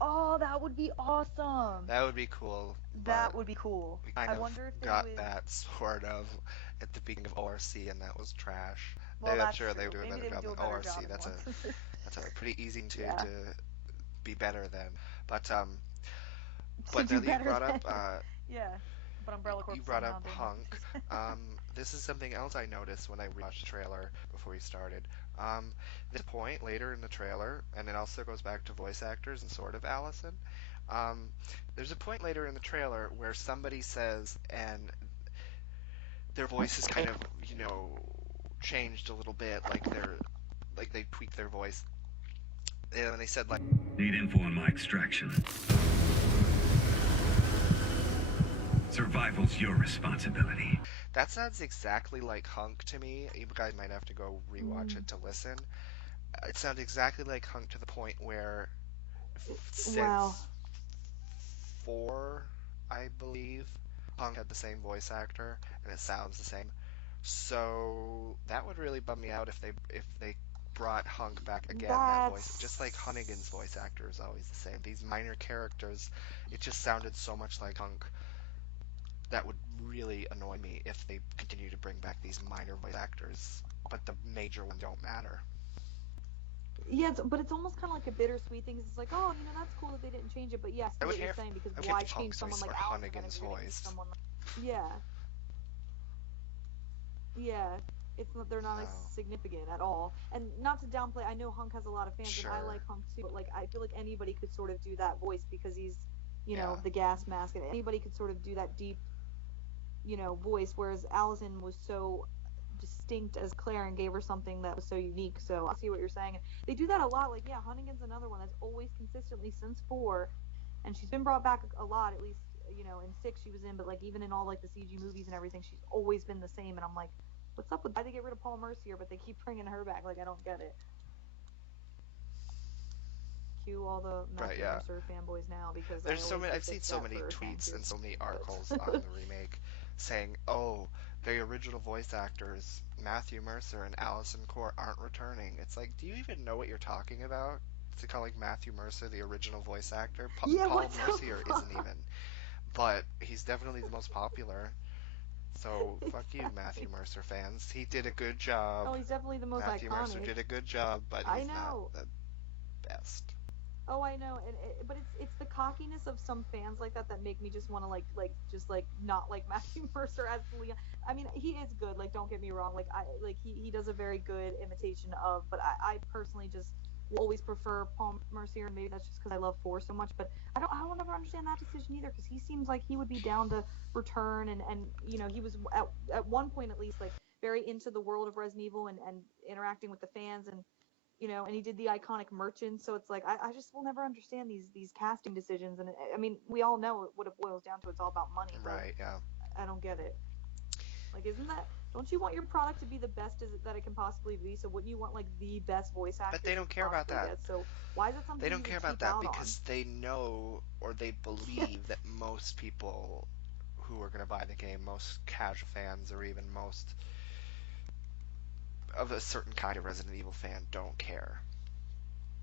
Oh, that would be awesome. That would be cool. That would be cool. I wonder if they got that sort of at the beginning of ORC, and that was trash. Well, I'm sure they would do a better job than ORC. That's a pretty easy to be better than. But now that you brought up but Umbrella Corp you brought up Hunk. This is something else I noticed when I rewatched the trailer before we started. There's a point later in the trailer, and it also goes back to voice actors and sort of Alyson. There's a point later in the trailer where somebody says, and their voice is kind of, changed a little bit, like they tweaked their voice. And they said, like, need info on my extraction. Survival's your responsibility. That sounds exactly like Hunk to me. You guys might have to go rewatch it to listen. It sounds exactly like Hunk to the point where since 4, I believe, Hunk had the same voice actor, and it sounds the same. So that would really bum me out if they brought Hunk back again. That voice, just like Hunnigan's voice actor is always the same. These minor characters, it just sounded so much like Hunk. That would really annoy me if they continue to bring back these minor voice actors, but the major ones don't matter. Yeah, but it's almost kind of like a bittersweet thing. It's like, oh, that's cool that they didn't change it, but yeah, I see what you're saying, because why change someone like Hunnigan's voice? They're not as significant at all. And not to downplay, I know Hunk has a lot of fans, and I like Hunk too, but like I feel like anybody could sort of do that voice because he's, the gas mask, and anybody could sort of do that deep, voice, whereas Alyson was so distinct as Claire and gave her something that was so unique. So I see what you're saying. And they do that a lot. Like, Hunnigan's another one that's always consistently since 4, and she's been brought back a lot, at least, in 6 she was in, but like even in all like the CG movies and everything, she's always been the same. And I'm like, what's up with why they get rid of Paul Mercier, but they keep bringing her back? Like, I don't get it. Cue all the Matthew Mercer fanboys now, because there's so many. I've seen so many tweets and so many articles on the remake saying, "Oh, the original voice actors, Matthew Mercer and Alyson Court, aren't returning." It's like, do you even know what you're talking about? To call like Matthew Mercer the original voice actor? Paul Mercier isn't even, but he's definitely the most popular. So fuck you, Matthew Mercer fans. He did a good job. Oh, he's definitely the most Matthew iconic. Mercer did a good job, but he's not the best. Oh, I know, but it's the cockiness of some fans like that make me just want to just not like Matthew Mercer as Leon. I mean, he is good. Like, don't get me wrong. Like, he does a very good imitation of. But I personally just will always prefer Paul Mercier, and maybe that's just because I love 4 so much. But I don't ever understand that decision either, because he seems like he would be down to return, and he was at one point at least like very into the world of Resident Evil and interacting with the fans, and and he did the iconic merchant. So it's like, I just will never understand these casting decisions. And I mean, we all know what it boils down to. It's all about money. Right, yeah. I don't get it. Like, don't you want your product to be the best that it can possibly be? So wouldn't you want like the best voice actor? But they don't care about that. So why is it something they don't care about that? Because they know, or they believe that most people who are going to buy the game, most casual fans, or even most of a certain kind of Resident Evil fan, don't care.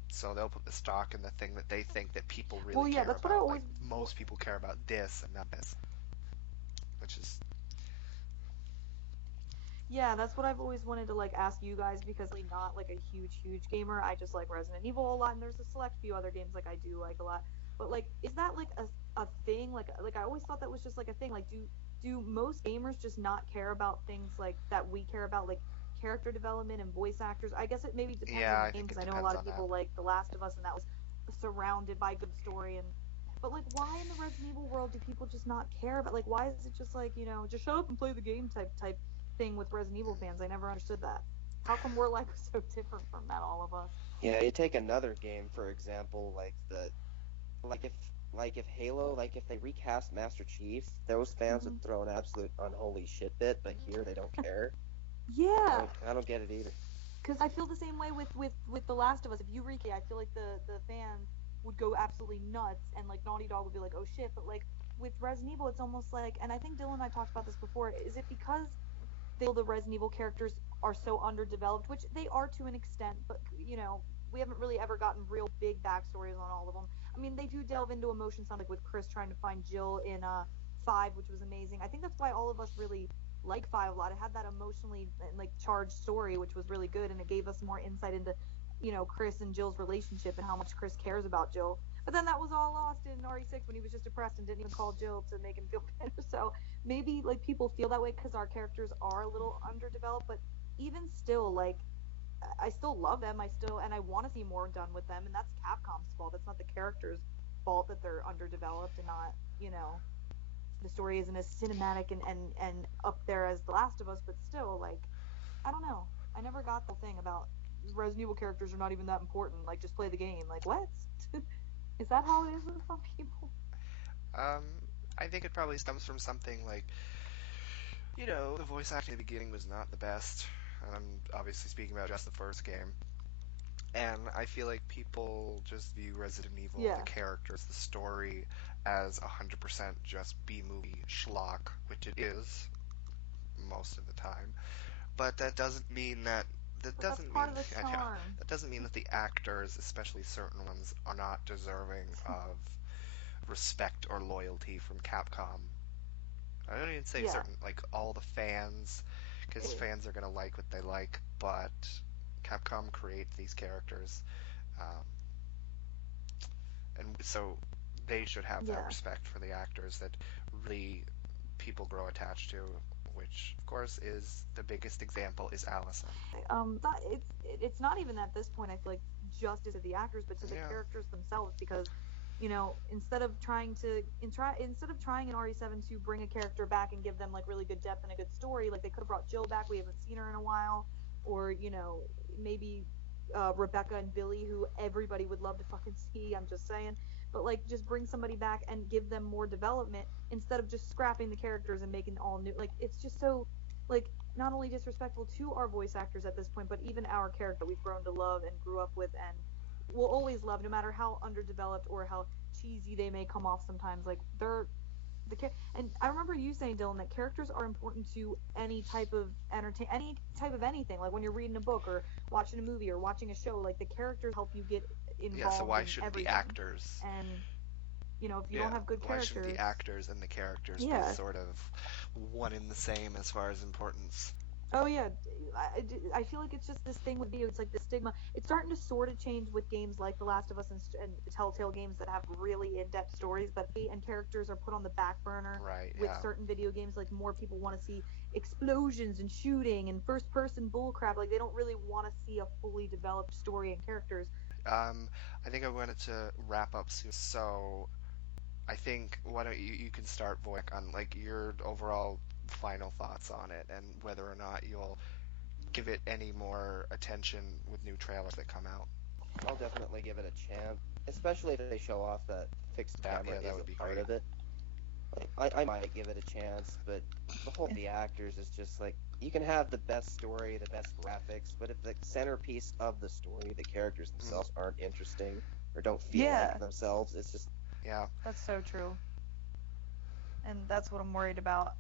So they'll put the stock in the thing that they think that people really care that's about. What I always... Like, most people care about this and not this, which is... Yeah, that's what I've always wanted to like ask you guys, because I'm not like a huge gamer. I just like Resident Evil a lot, and there's a select few other games like I do like a lot. But like, is that like a thing? Like I always thought that was just like a thing. Like, do most gamers just not care about things like that we care about, like character development and voice actors? I guess it maybe depends Yeah, on the I game think it because I know a depends lot of on that. people like The Last of Us, and that was surrounded by good story and. But like, why in the Resident Evil world do people just not care about? Like, why is it just like, just shut up and play the game type thing with Resident Evil fans? I never understood that. How come we're like so different from that, all of us? Yeah, you take another game for example, like if Halo, like if they recast Master Chief, those fans would throw an absolute unholy shit fit, but here they don't care. Yeah. I don't get it either. Because I feel the same way with The Last of Us. If you recast, I feel like the fans would go absolutely nuts, and like Naughty Dog would be like, oh shit. But like with Resident Evil, it's almost like, and I think Dylan and I talked about this before. Is it because the Resident Evil characters are so underdeveloped, which they are to an extent, but we haven't really ever gotten real big backstories on all of them. I mean, they do delve into emotions, like with Chris trying to find Jill in 5, which was amazing. I think that's why all of us really like 5 a lot. It had that emotionally like charged story, which was really good, and it gave us more insight into Chris and Jill's relationship and how much Chris cares about Jill. But then that was all lost in RE6 when he was just depressed and didn't even call Jill to make him feel better. So maybe like people feel that way because our characters are a little underdeveloped, but even still, like I still love them. I want to see more done with them, and that's Capcom's fault. That's not the characters' fault that they're underdeveloped and not, the story isn't as cinematic and up there as The Last of Us, but still, like, I don't know. I never got the thing about Resident Evil characters are not even that important. Like, just play the game. Like, what? Is that how it is with some people? I think it probably stems from something like, the voice acting in the beginning was not the best. I'm obviously speaking about just the first game. And I feel like people just view Resident Evil, the characters, the story, as 100% just B-movie schlock, which it is most of the time. But that doesn't mean that that But that's doesn't part mean of the I know, charm. that doesn't mean that the actors, especially certain ones, are not deserving of respect or loyalty from Capcom. I don't even say certain, like all the fans, because fans are gonna like what they like, but Capcom creates these characters, um, and so they should have that respect for the actors that really people grow attached to, which of course is the biggest example is Alyson. It's not even at this point. I feel like just to the actors, but to the characters themselves, because instead of trying in RE7 to bring a character back and give them like really good depth and a good story, like they could have brought Jill back. We haven't seen her in a while, or maybe Rebecca and Billy, who everybody would love to fucking see. I'm just saying, but like just bring somebody back and give them more development instead of just scrapping the characters and making all new. Like it's just so like not only disrespectful to our voice actors at this point, but even our character we've grown to love and grew up with and will always love, no matter how underdeveloped or how cheesy they may come off sometimes. Like and I remember you saying, Dylan, that characters are important to any type of any type of anything. Like when you're reading a book or watching a movie or watching a show, like the characters help you get involved. Yeah, so why in shouldn't everything. the actors? And if you don't have good characters, why shouldn't the actors and the characters be sort of one in the same as far as importance? Oh yeah, I feel like it's just this thing with video. It's like the stigma. It's starting to sort of change with games like The Last of Us and Telltale games that have really in-depth stories, but and characters are put on the back burner. Right. With certain video games, like more people want to see explosions and shooting and first-person bullcrap. Like they don't really want to see a fully developed story and characters. I think I wanted to wrap up soon, so I think why don't you can start, Voik, on like your overall final thoughts on it and whether or not you'll give it any more attention with new trailers that come out. I'll definitely give it a chance, especially if they show off that fixed camera is a part of it. Like, I might give it a chance, but the whole the actors is just like you can have the best story, the best graphics, but if the centerpiece of the story, the characters themselves aren't interesting or don't feel like themselves, it's just That's so true. And that's what I'm worried about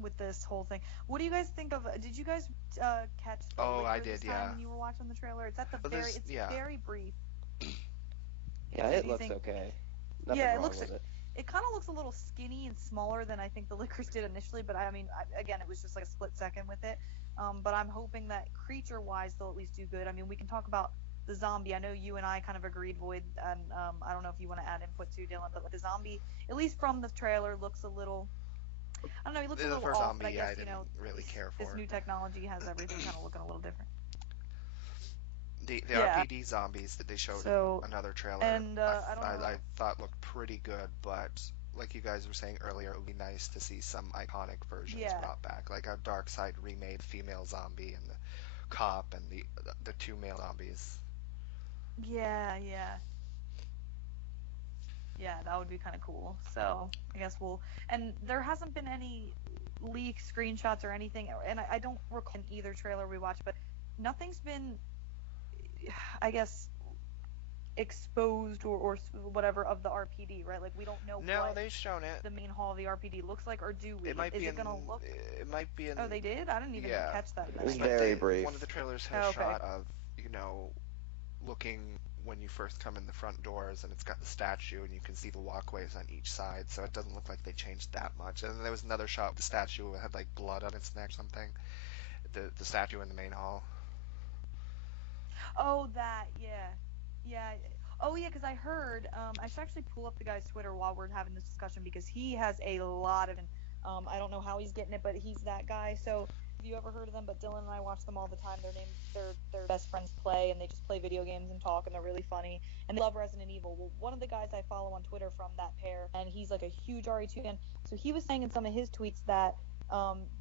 with this whole thing. What do you guys think of? Did you guys catch the I did, this time when you were watching the trailer? It's at the it's very brief. Yeah, it looks okay. Nothing wrong with it. It kind of looks a little skinny and smaller than I think the Lickers did initially, but I mean, again, it was just like a split second with it. But I'm hoping that creature-wise, they'll at least do good. I mean, we can talk about the zombie. I know you and I kind of agreed, Void, and I don't know if you want to add input too, Dylan, but like, the zombie, at least from the trailer, looks a little. I don't know. He looks a The little first off, zombie, but I guess I didn't really care this for. new technology has everything kind of looking a little different. The Yeah. RPD zombies that they showed So, in another trailer, and I don't know. I thought looked pretty good, but like you guys were saying earlier, it would be nice to see some iconic versions brought back, like a Darkseid remade female zombie and the cop and the two male zombies. Yeah, that would be kind of cool. So I guess and there hasn't been any leak screenshots or anything, and I don't recall in either trailer we watched, but nothing's been, I guess, exposed or whatever of the RPD, right? Like we don't know what they've shown it. the main hall of the RPD looks like, or do we? It might Is be it gonna look? It might be in. Oh, they did? I didn't even catch that. It was very brief. One of the trailers had a shot of, looking when you first come in the front doors, and it's got the statue, and you can see the walkways on each side, so it doesn't look like they changed that much. And then there was another shot with the statue that had like blood on its neck or something. The statue in the main hall. Oh, that, yeah. Oh, yeah, because I heard, I should actually pull up the guy's Twitter while we're having this discussion, because he has a lot of, I don't know how he's getting it, but he's that guy. So, have you ever heard of them? But Dylan and I watch them all the time. Their best friends play, and they just play video games and talk, and they're really funny. And they love Resident Evil. Well, one of the guys I follow on Twitter from that pair, and he's like a huge RE2 fan. So he was saying in some of his tweets that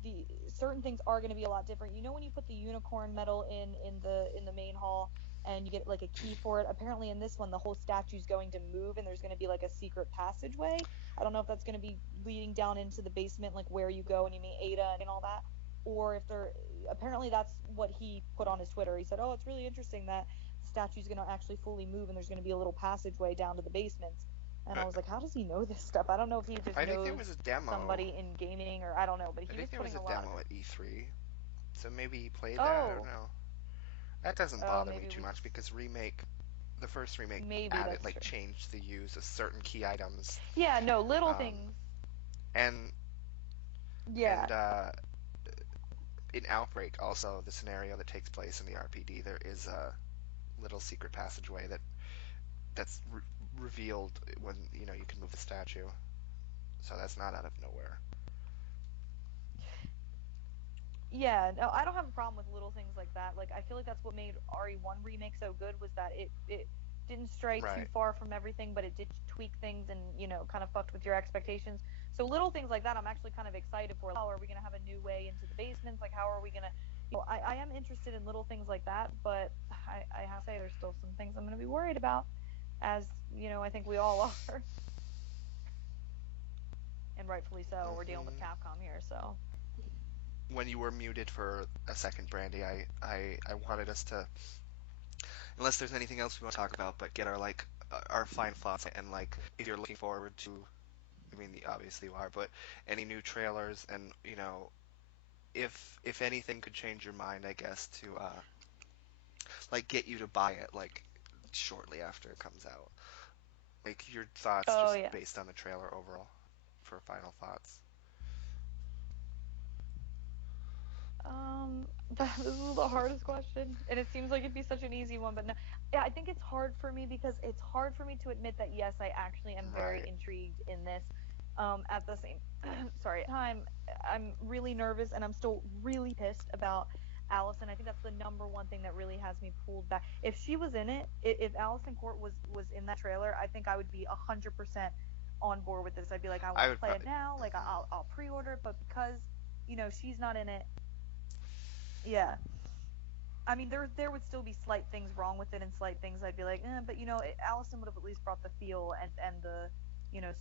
the certain things are going to be a lot different. You know, when you put the unicorn medal in the main hall, and you get like a key for it. Apparently in this one, the whole statue's going to move, and there's going to be like a secret passageway. I don't know if that's going to be leading down into the basement, like where you go and you meet Ada and all that, or if they're. Apparently that's what he put on his Twitter. He said, "Oh, it's really interesting that the statue's going to actually fully move, and there's going to be a little passageway down to the basements." And I was like, "How does he know this stuff?" I don't know if he just knows think there was a demo. Somebody in gaming, or I don't know, but he was putting a lot. I think there was a demo at E3, so maybe he played that. I don't know. That doesn't bother me too much because the first remake added, like, changed the use of certain key items. Yeah, no, little things. And in Outbreak, also, the scenario that takes place in the RPD, there is a little secret passageway that's revealed when, you can move the statue. So that's not out of nowhere. Yeah, no, I don't have a problem with little things like that. Like, I feel like that's what made RE1 Remake so good, was that it didn't stray too far from everything, but it did tweak things and, kind of fucked with your expectations. So little things like that I'm actually kind of excited for. How are we going to have a new way into the basements? Like, how are we going to... I am interested in little things like that, but I have to say there's still some things I'm going to be worried about, as, I think we all are. And rightfully so. We're dealing with Capcom here, so... When you were muted for a second, Brandi, I wanted us to, unless there's anything else we want to talk about, but get our fine thoughts, and if you're looking forward to, obviously you are, but any new trailers, and if anything could change your mind, I guess, to get you to buy it shortly after it comes out, your thoughts based on the trailer overall, for final thoughts. This is the hardest question, and it seems like it'd be such an easy one, but no. Yeah, I think it's hard for me because it's hard for me to admit that yes, I actually am very intrigued in this. At the same time, I'm really nervous, and I'm still really pissed about Alyson. I think that's the number one thing that really has me pulled back. If she was in it, if Alyson Court was in that trailer, I think I would be 100% on board with this. I'd be like, I want to play it now. Like, I'll pre-order it, but because she's not in it. Yeah. I mean, there would still be slight things wrong with it, and slight things I'd be like, but Alyson would have at least brought the feel and the,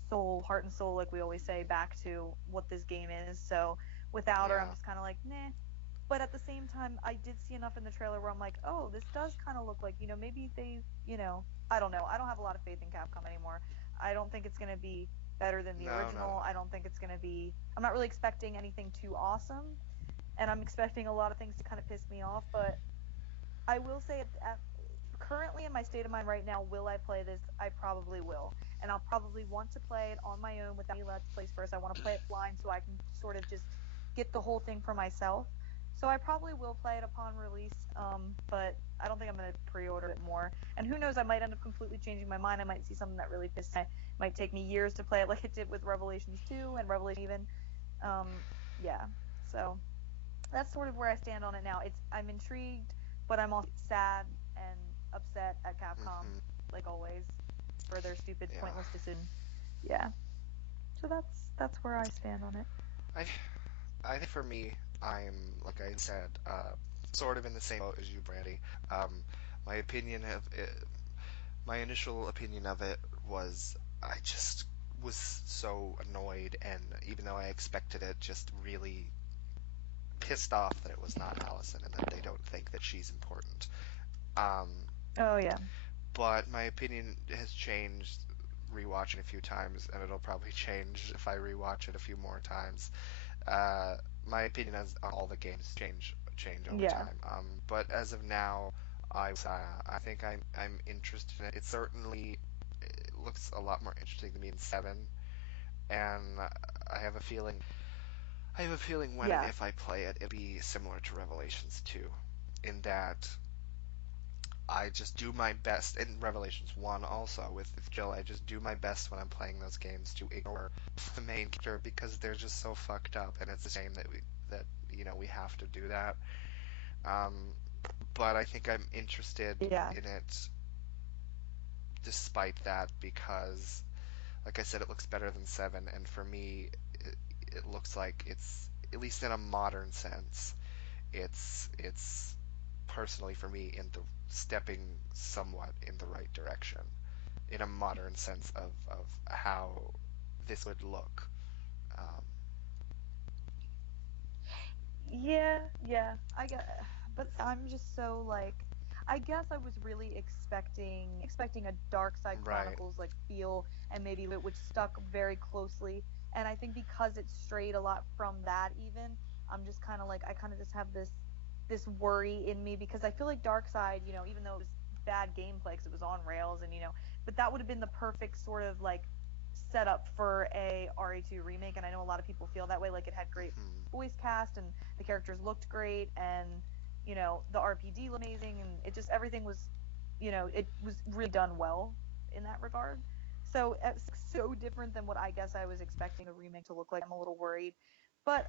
soul, heart and soul, like we always say, back to what this game is. So without her, I'm just kind of like, nah. But at the same time, I did see enough in the trailer where I'm like, oh, this does kind of look like, maybe they, I don't know. I don't have a lot of faith in Capcom anymore. I don't think it's going to be better than the original. I don't think it's going to be, I'm not really expecting anything too awesome. And I'm expecting a lot of things to kind of piss me off, but I will say currently in my state of mind right now, will I play this? I probably will. And I'll probably want to play it on my own without any Let's Plays first. I want to play it blind so I can sort of just get the whole thing for myself. So I probably will play it upon release, but I don't think I'm gonna pre-order it more. And who knows, I might end up completely changing my mind. I might see something that really pisses me. It might take me years to play it, like it did with Revelations 2 and Revelation even. Yeah. So that's sort of where I stand on it now. I'm intrigued, but I'm also sad and upset at Capcom, Hmm. like always, for their stupid, Yeah. pointless decision. Yeah. So that's where I stand on it. I think for me, I'm like I said, sort of in the same boat as you, Brandi. Um, my opinion of it, my initial opinion of it was I just was so annoyed, and even though I expected it, just really pissed off that it was not Alyson and that they don't think that she's important. Um, Oh yeah. but my opinion has changed rewatching a few times, and it'll probably change if I rewatch it a few more times. Uh, my opinion on all the games change over Yeah. time. But as of now, I think I'm interested in it. It looks a lot more interesting to me in 7, and I have a feeling when and Yeah. if I play it, it'll be similar to Revelations 2, in that I just do my best, in Revelations 1 also with Jill, I just do my best when I'm playing those games to ignore the main character because they're just so fucked up, and it's a shame that we have to do that. Um, but I think I'm interested Yeah. in it despite that because, like I said, it looks better than 7, and for me, it looks like it's, at least in a modern sense, it's personally for me in the stepping somewhat in the right direction in a modern sense of how this would look. Um, Yeah, yeah. But I'm just so like, I guess I was really expecting a Dark Side right. Chronicles like feel and maybe it which stuck very closely. And I think because it strayed a lot from that even, I'm just kind of like I kind of just have this worry in me because I feel like Dark Side, even though it was bad gameplay because it was on rails and but that would have been the perfect sort of like setup for a RE2 remake. And I know a lot of people feel that way. Like it had great Hmm. voice cast and the characters looked great and the RPD looked amazing and it just everything was it was really done well in that regard. So it's so different than what I guess I was expecting a remake to look like. I'm a little worried, but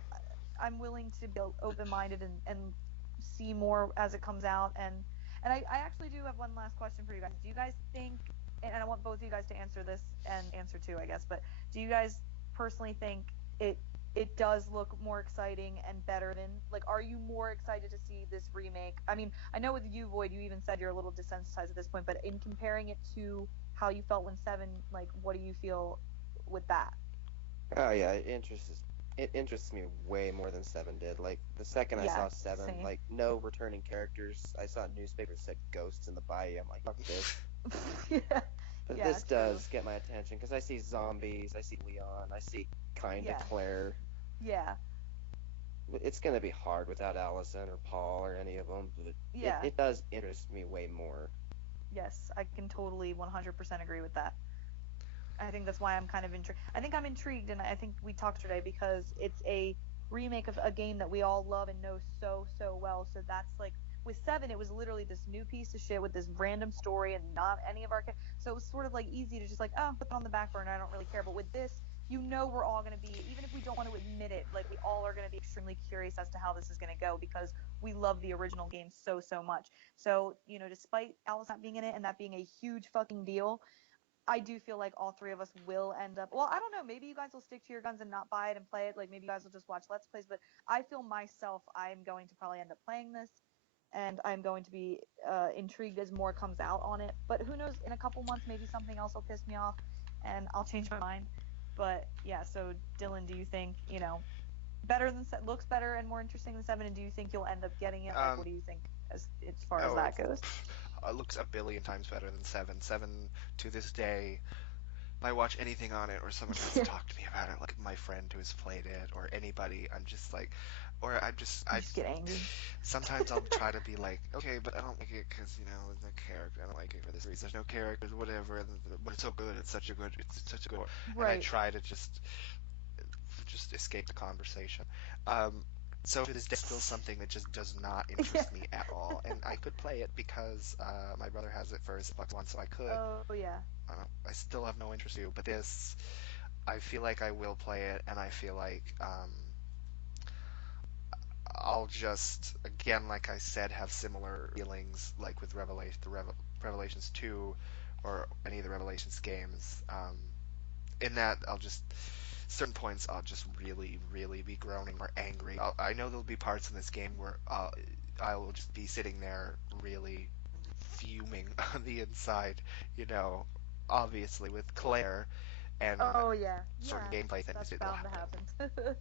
I'm willing to be open-minded and see more as it comes out. And I actually do have one last question for you guys. Do you guys think, and I want both of you guys to answer this and answer too, I guess, but do you guys personally think it it does look more exciting and better than like are you more excited to see this remake? I mean, I know with you, Void, you even said you're a little desensitized at this point, but in comparing it to how you felt when 7, like what do you feel with that? Oh yeah, it interests me way more than 7 did. Like the second I Yeah, saw 7, same. like no returning characters. I saw newspapers said ghosts in the bayou. I'm like, fuck this. Yeah, But yeah, this true. does get my attention because I see zombies, I see Leon, I see kinda Yeah, Claire. yeah, It's gonna be hard without Allison or Paul or any of them, but it, yeah. it does interest me way more. Yes, I can totally 100% agree with that. I think that's why I'm kind of intrigued. I think I'm intrigued, and I think we talked today because it's a remake of a game that we all love and know so well. So that's like with 7, it was literally this new piece of shit with this random story and not any of our. So it was sort of like easy to just like put it on the back burner. I don't really care. But with this, we're all going to be, even if we don't want to admit it, like we all are going to be extremely curious as to how this is going to go because we love the original game so much. So despite Alice not being in it and that being a huge fucking deal, I do feel like all three of us will end up. Well, I don't know. Maybe you guys will stick to your guns and not buy it and play it. Like maybe you guys will just watch Let's Plays. But I feel myself, I'm going to probably end up playing this, and I'm going to be intrigued as more comes out on it. But who knows? In a couple months, maybe something else will piss me off, and I'll change my mind. But yeah. So Dylan, do you think better than looks better and more interesting than 7? And do you think you'll end up getting it? Like, what Um, do you think as far as oh, that goes? it looks a billion times better than 7. 7 to this day, if I watch anything on it or someone tries to Yeah. talk to me about it, like my friend who's played it or anybody, I'm just like, or You just get angry. sometimes I'll try to be like, okay, but I don't like it because, there's no character. I don't like it for this reason. There's no characters, whatever, but it's so good. It's such a good, and I Right. try to just escape the conversation. Um, So it is still something that just does not interest me at all. And I could play it because my brother has it for his Xbox One, so I could. Oh yeah. I still have no interest in you, but this, I feel like I will play it, and I feel like I'll just, again, like I said, have similar feelings like with Revelations 2 or any of the Revelations games. In that, certain points I'll just really, really be groaning or angry. I know there'll be parts in this game where I will just be sitting there really fuming on the inside, obviously with Claire and Oh yeah. certain Yeah. gameplay things. That's It'll bound to happen.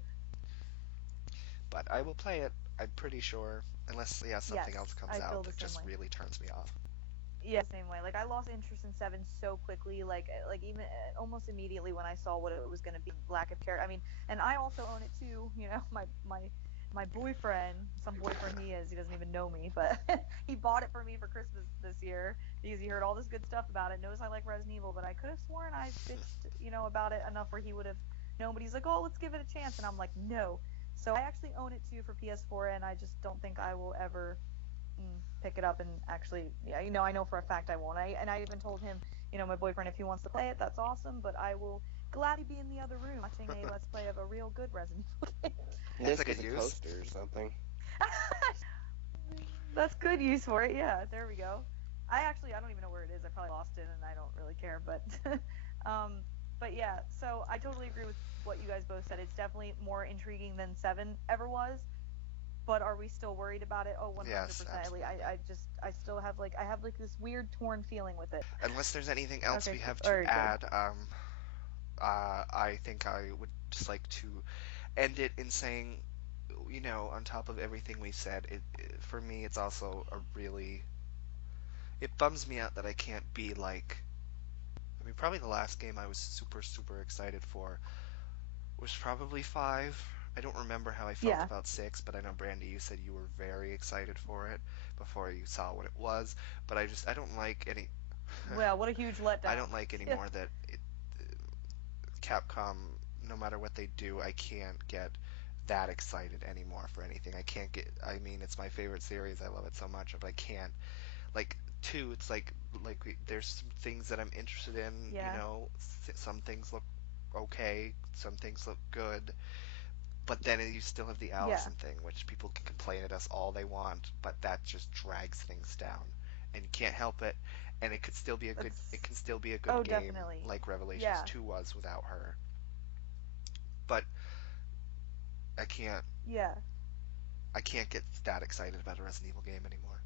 But I will play it, I'm pretty sure, unless something Yes, else comes I feel out the that same just way. really turns me off. Yeah, same way. Like I lost interest in Seven so quickly, like even almost immediately when I saw what it was going to be, lack of character. I mean, and I also own it too. My boyfriend, some boyfriend he is, he doesn't even know me, but he bought it for me for Christmas this year because he heard all this good stuff about it. Knows I like Resident Evil, but I could have sworn I bitched, about it enough where he would have known. But he's like, oh, let's give it a chance, and I'm like, no. So I actually own it too for PS4, and I just don't think I will ever pick it up and actually, yeah, I know for a fact I won't. I even told him, my boyfriend, if he wants to play it, that's awesome, but I will gladly be in the other room watching a let's play of a real good Resident Evil game. This That's a is good a use. toaster or something. That's good use for it. Yeah, there we go. I don't even know where it is. I probably lost it and I don't really care, but um but yeah, so I totally agree with what you guys both said. It's definitely more intriguing than 7 ever was. But are we still worried about it? Oh, 100%. Yes, absolutely. I still have this weird torn feeling with it. Unless there's anything else Okay, we have to very add, I think I would just like to end it in saying, on top of everything we said, for me, it's also it bums me out that I can't be like, I mean, probably the last game I was super, super excited for was probably 5. I don't remember how I felt Yeah. about 6, but I know, Brandi, you said you were very excited for it before you saw what it was, but I don't like any... Well, what a huge letdown. I don't like anymore that Capcom, no matter what they do, I can't get that excited anymore for anything. I mean, it's my favorite series, I love it so much, but I can't, like, 2, it's like there's some things that I'm interested in, Yeah. Some things look okay, some things look good, but then you still have the Alyson thing, which people can complain at us all they want, but that just drags things down, and you can't help it. And it could still be a good. It can still be a good game, definitely. like Revelations Yeah. 2 was without her. But I can't. Yeah. I can't get that excited about a Resident Evil game anymore.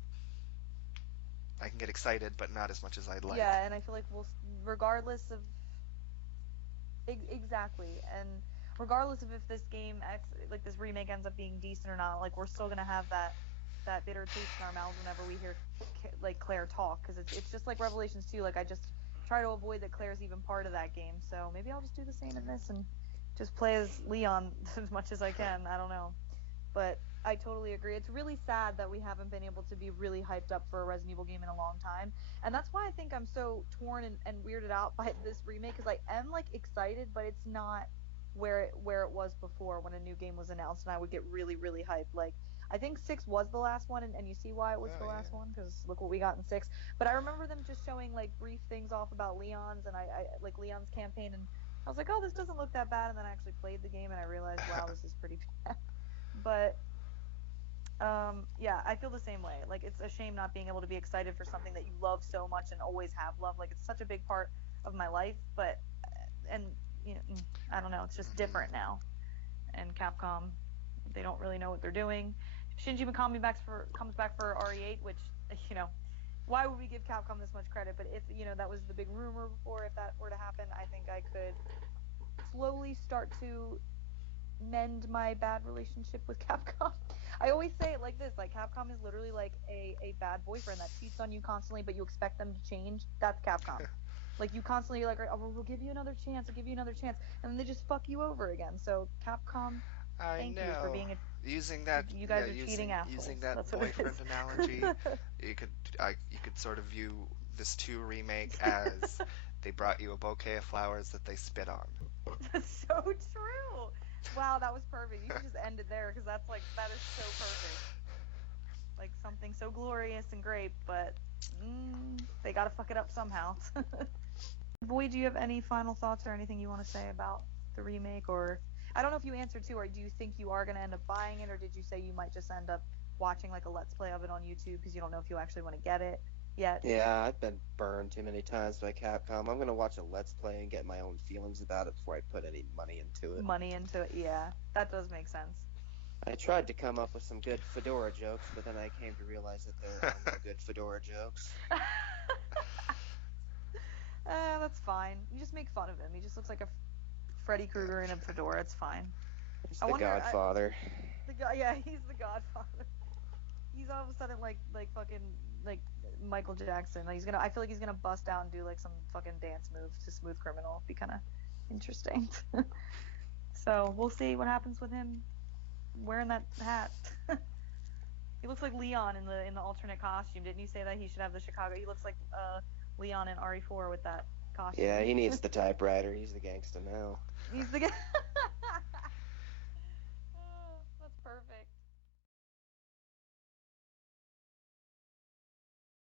I can get excited, but not as much as I'd like. Yeah, and I feel like regardless of exactly, and regardless of if this game like this remake ends up being decent or not, like we're still gonna have that bitter taste in our mouths whenever we hear like Claire talk, because it's just like Revelations 2. Like I just try to avoid that Claire's even part of that game. So maybe I'll just do the same in this and just play as Leon as much as I can. I don't know, but I totally agree. It's really sad that we haven't been able to be really hyped up for a Resident Evil game in a long time. And that's why I think I'm so torn and weirded out by this remake, because I am like excited, but it's not where it was before when a new game was announced and I would get really, really hyped. Like I think 6 was the last one, and you see why it was the last one, because look what we got in 6. But I remember them just showing like brief things off about Leon's, and I like Leon's campaign, and I was like, oh, this doesn't look that bad. And then I actually played the game and I realized, wow, this is pretty bad. But yeah, I feel the same way. Like it's a shame not being able to be excited for something that you love so much and always have loved. Like it's such a big part of my life, but and I don't know, it's just different now. And Capcom, they don't really know what they're doing. Shinji Mikami comes back for RE8, which why would we give Capcom this much credit? But if that was the big rumor before, if that were to happen, I think I could slowly start to mend my bad relationship with Capcom. I always say it like this, like Capcom is literally like a bad boyfriend that cheats on you constantly, but you expect them to change. That's Capcom. Like you constantly like, oh, we'll give you another chance, I'll give you another chance, and then they just fuck you over again. So Capcom, thank you for being using that. You guys are cheating assholes. Using that That's boyfriend analogy, you could sort of view this 2 remake as they brought you a bouquet of flowers that they spit on. That's so true. Wow, that was perfect. You should just end it there because that is so perfect. Like something so glorious and great, but they gotta fuck it up somehow. Boy, do you have any final thoughts or anything you want to say about the remake? Or I don't know if you answered too, or do you think you are gonna end up buying it, or did you say you might just end up watching like a let's play of it on YouTube because you don't know if you actually want to get it yet? Yeah, I've been burned too many times by Capcom. I'm gonna watch a let's play and get my own feelings about it before I put any money into it. Yeah, that does make sense. I tried to come up with some good Fedora jokes, but then I came to realize that there are no good Fedora jokes. That's fine. You just make fun of him. He just looks like a Freddy Krueger in a fedora. It's fine. He's the Godfather. Yeah, he's the Godfather. He's all of a sudden like fucking like Michael Jackson. Like I feel like he's gonna bust out and do like some fucking dance move to Smooth Criminal. Be kind of interesting. So we'll see what happens with him wearing that hat. He looks like Leon in the alternate costume. Didn't you say that he should have the Chicago? He looks like Leon in RE4 with that costume. Yeah, he needs the typewriter. He's the gangsta now. He's the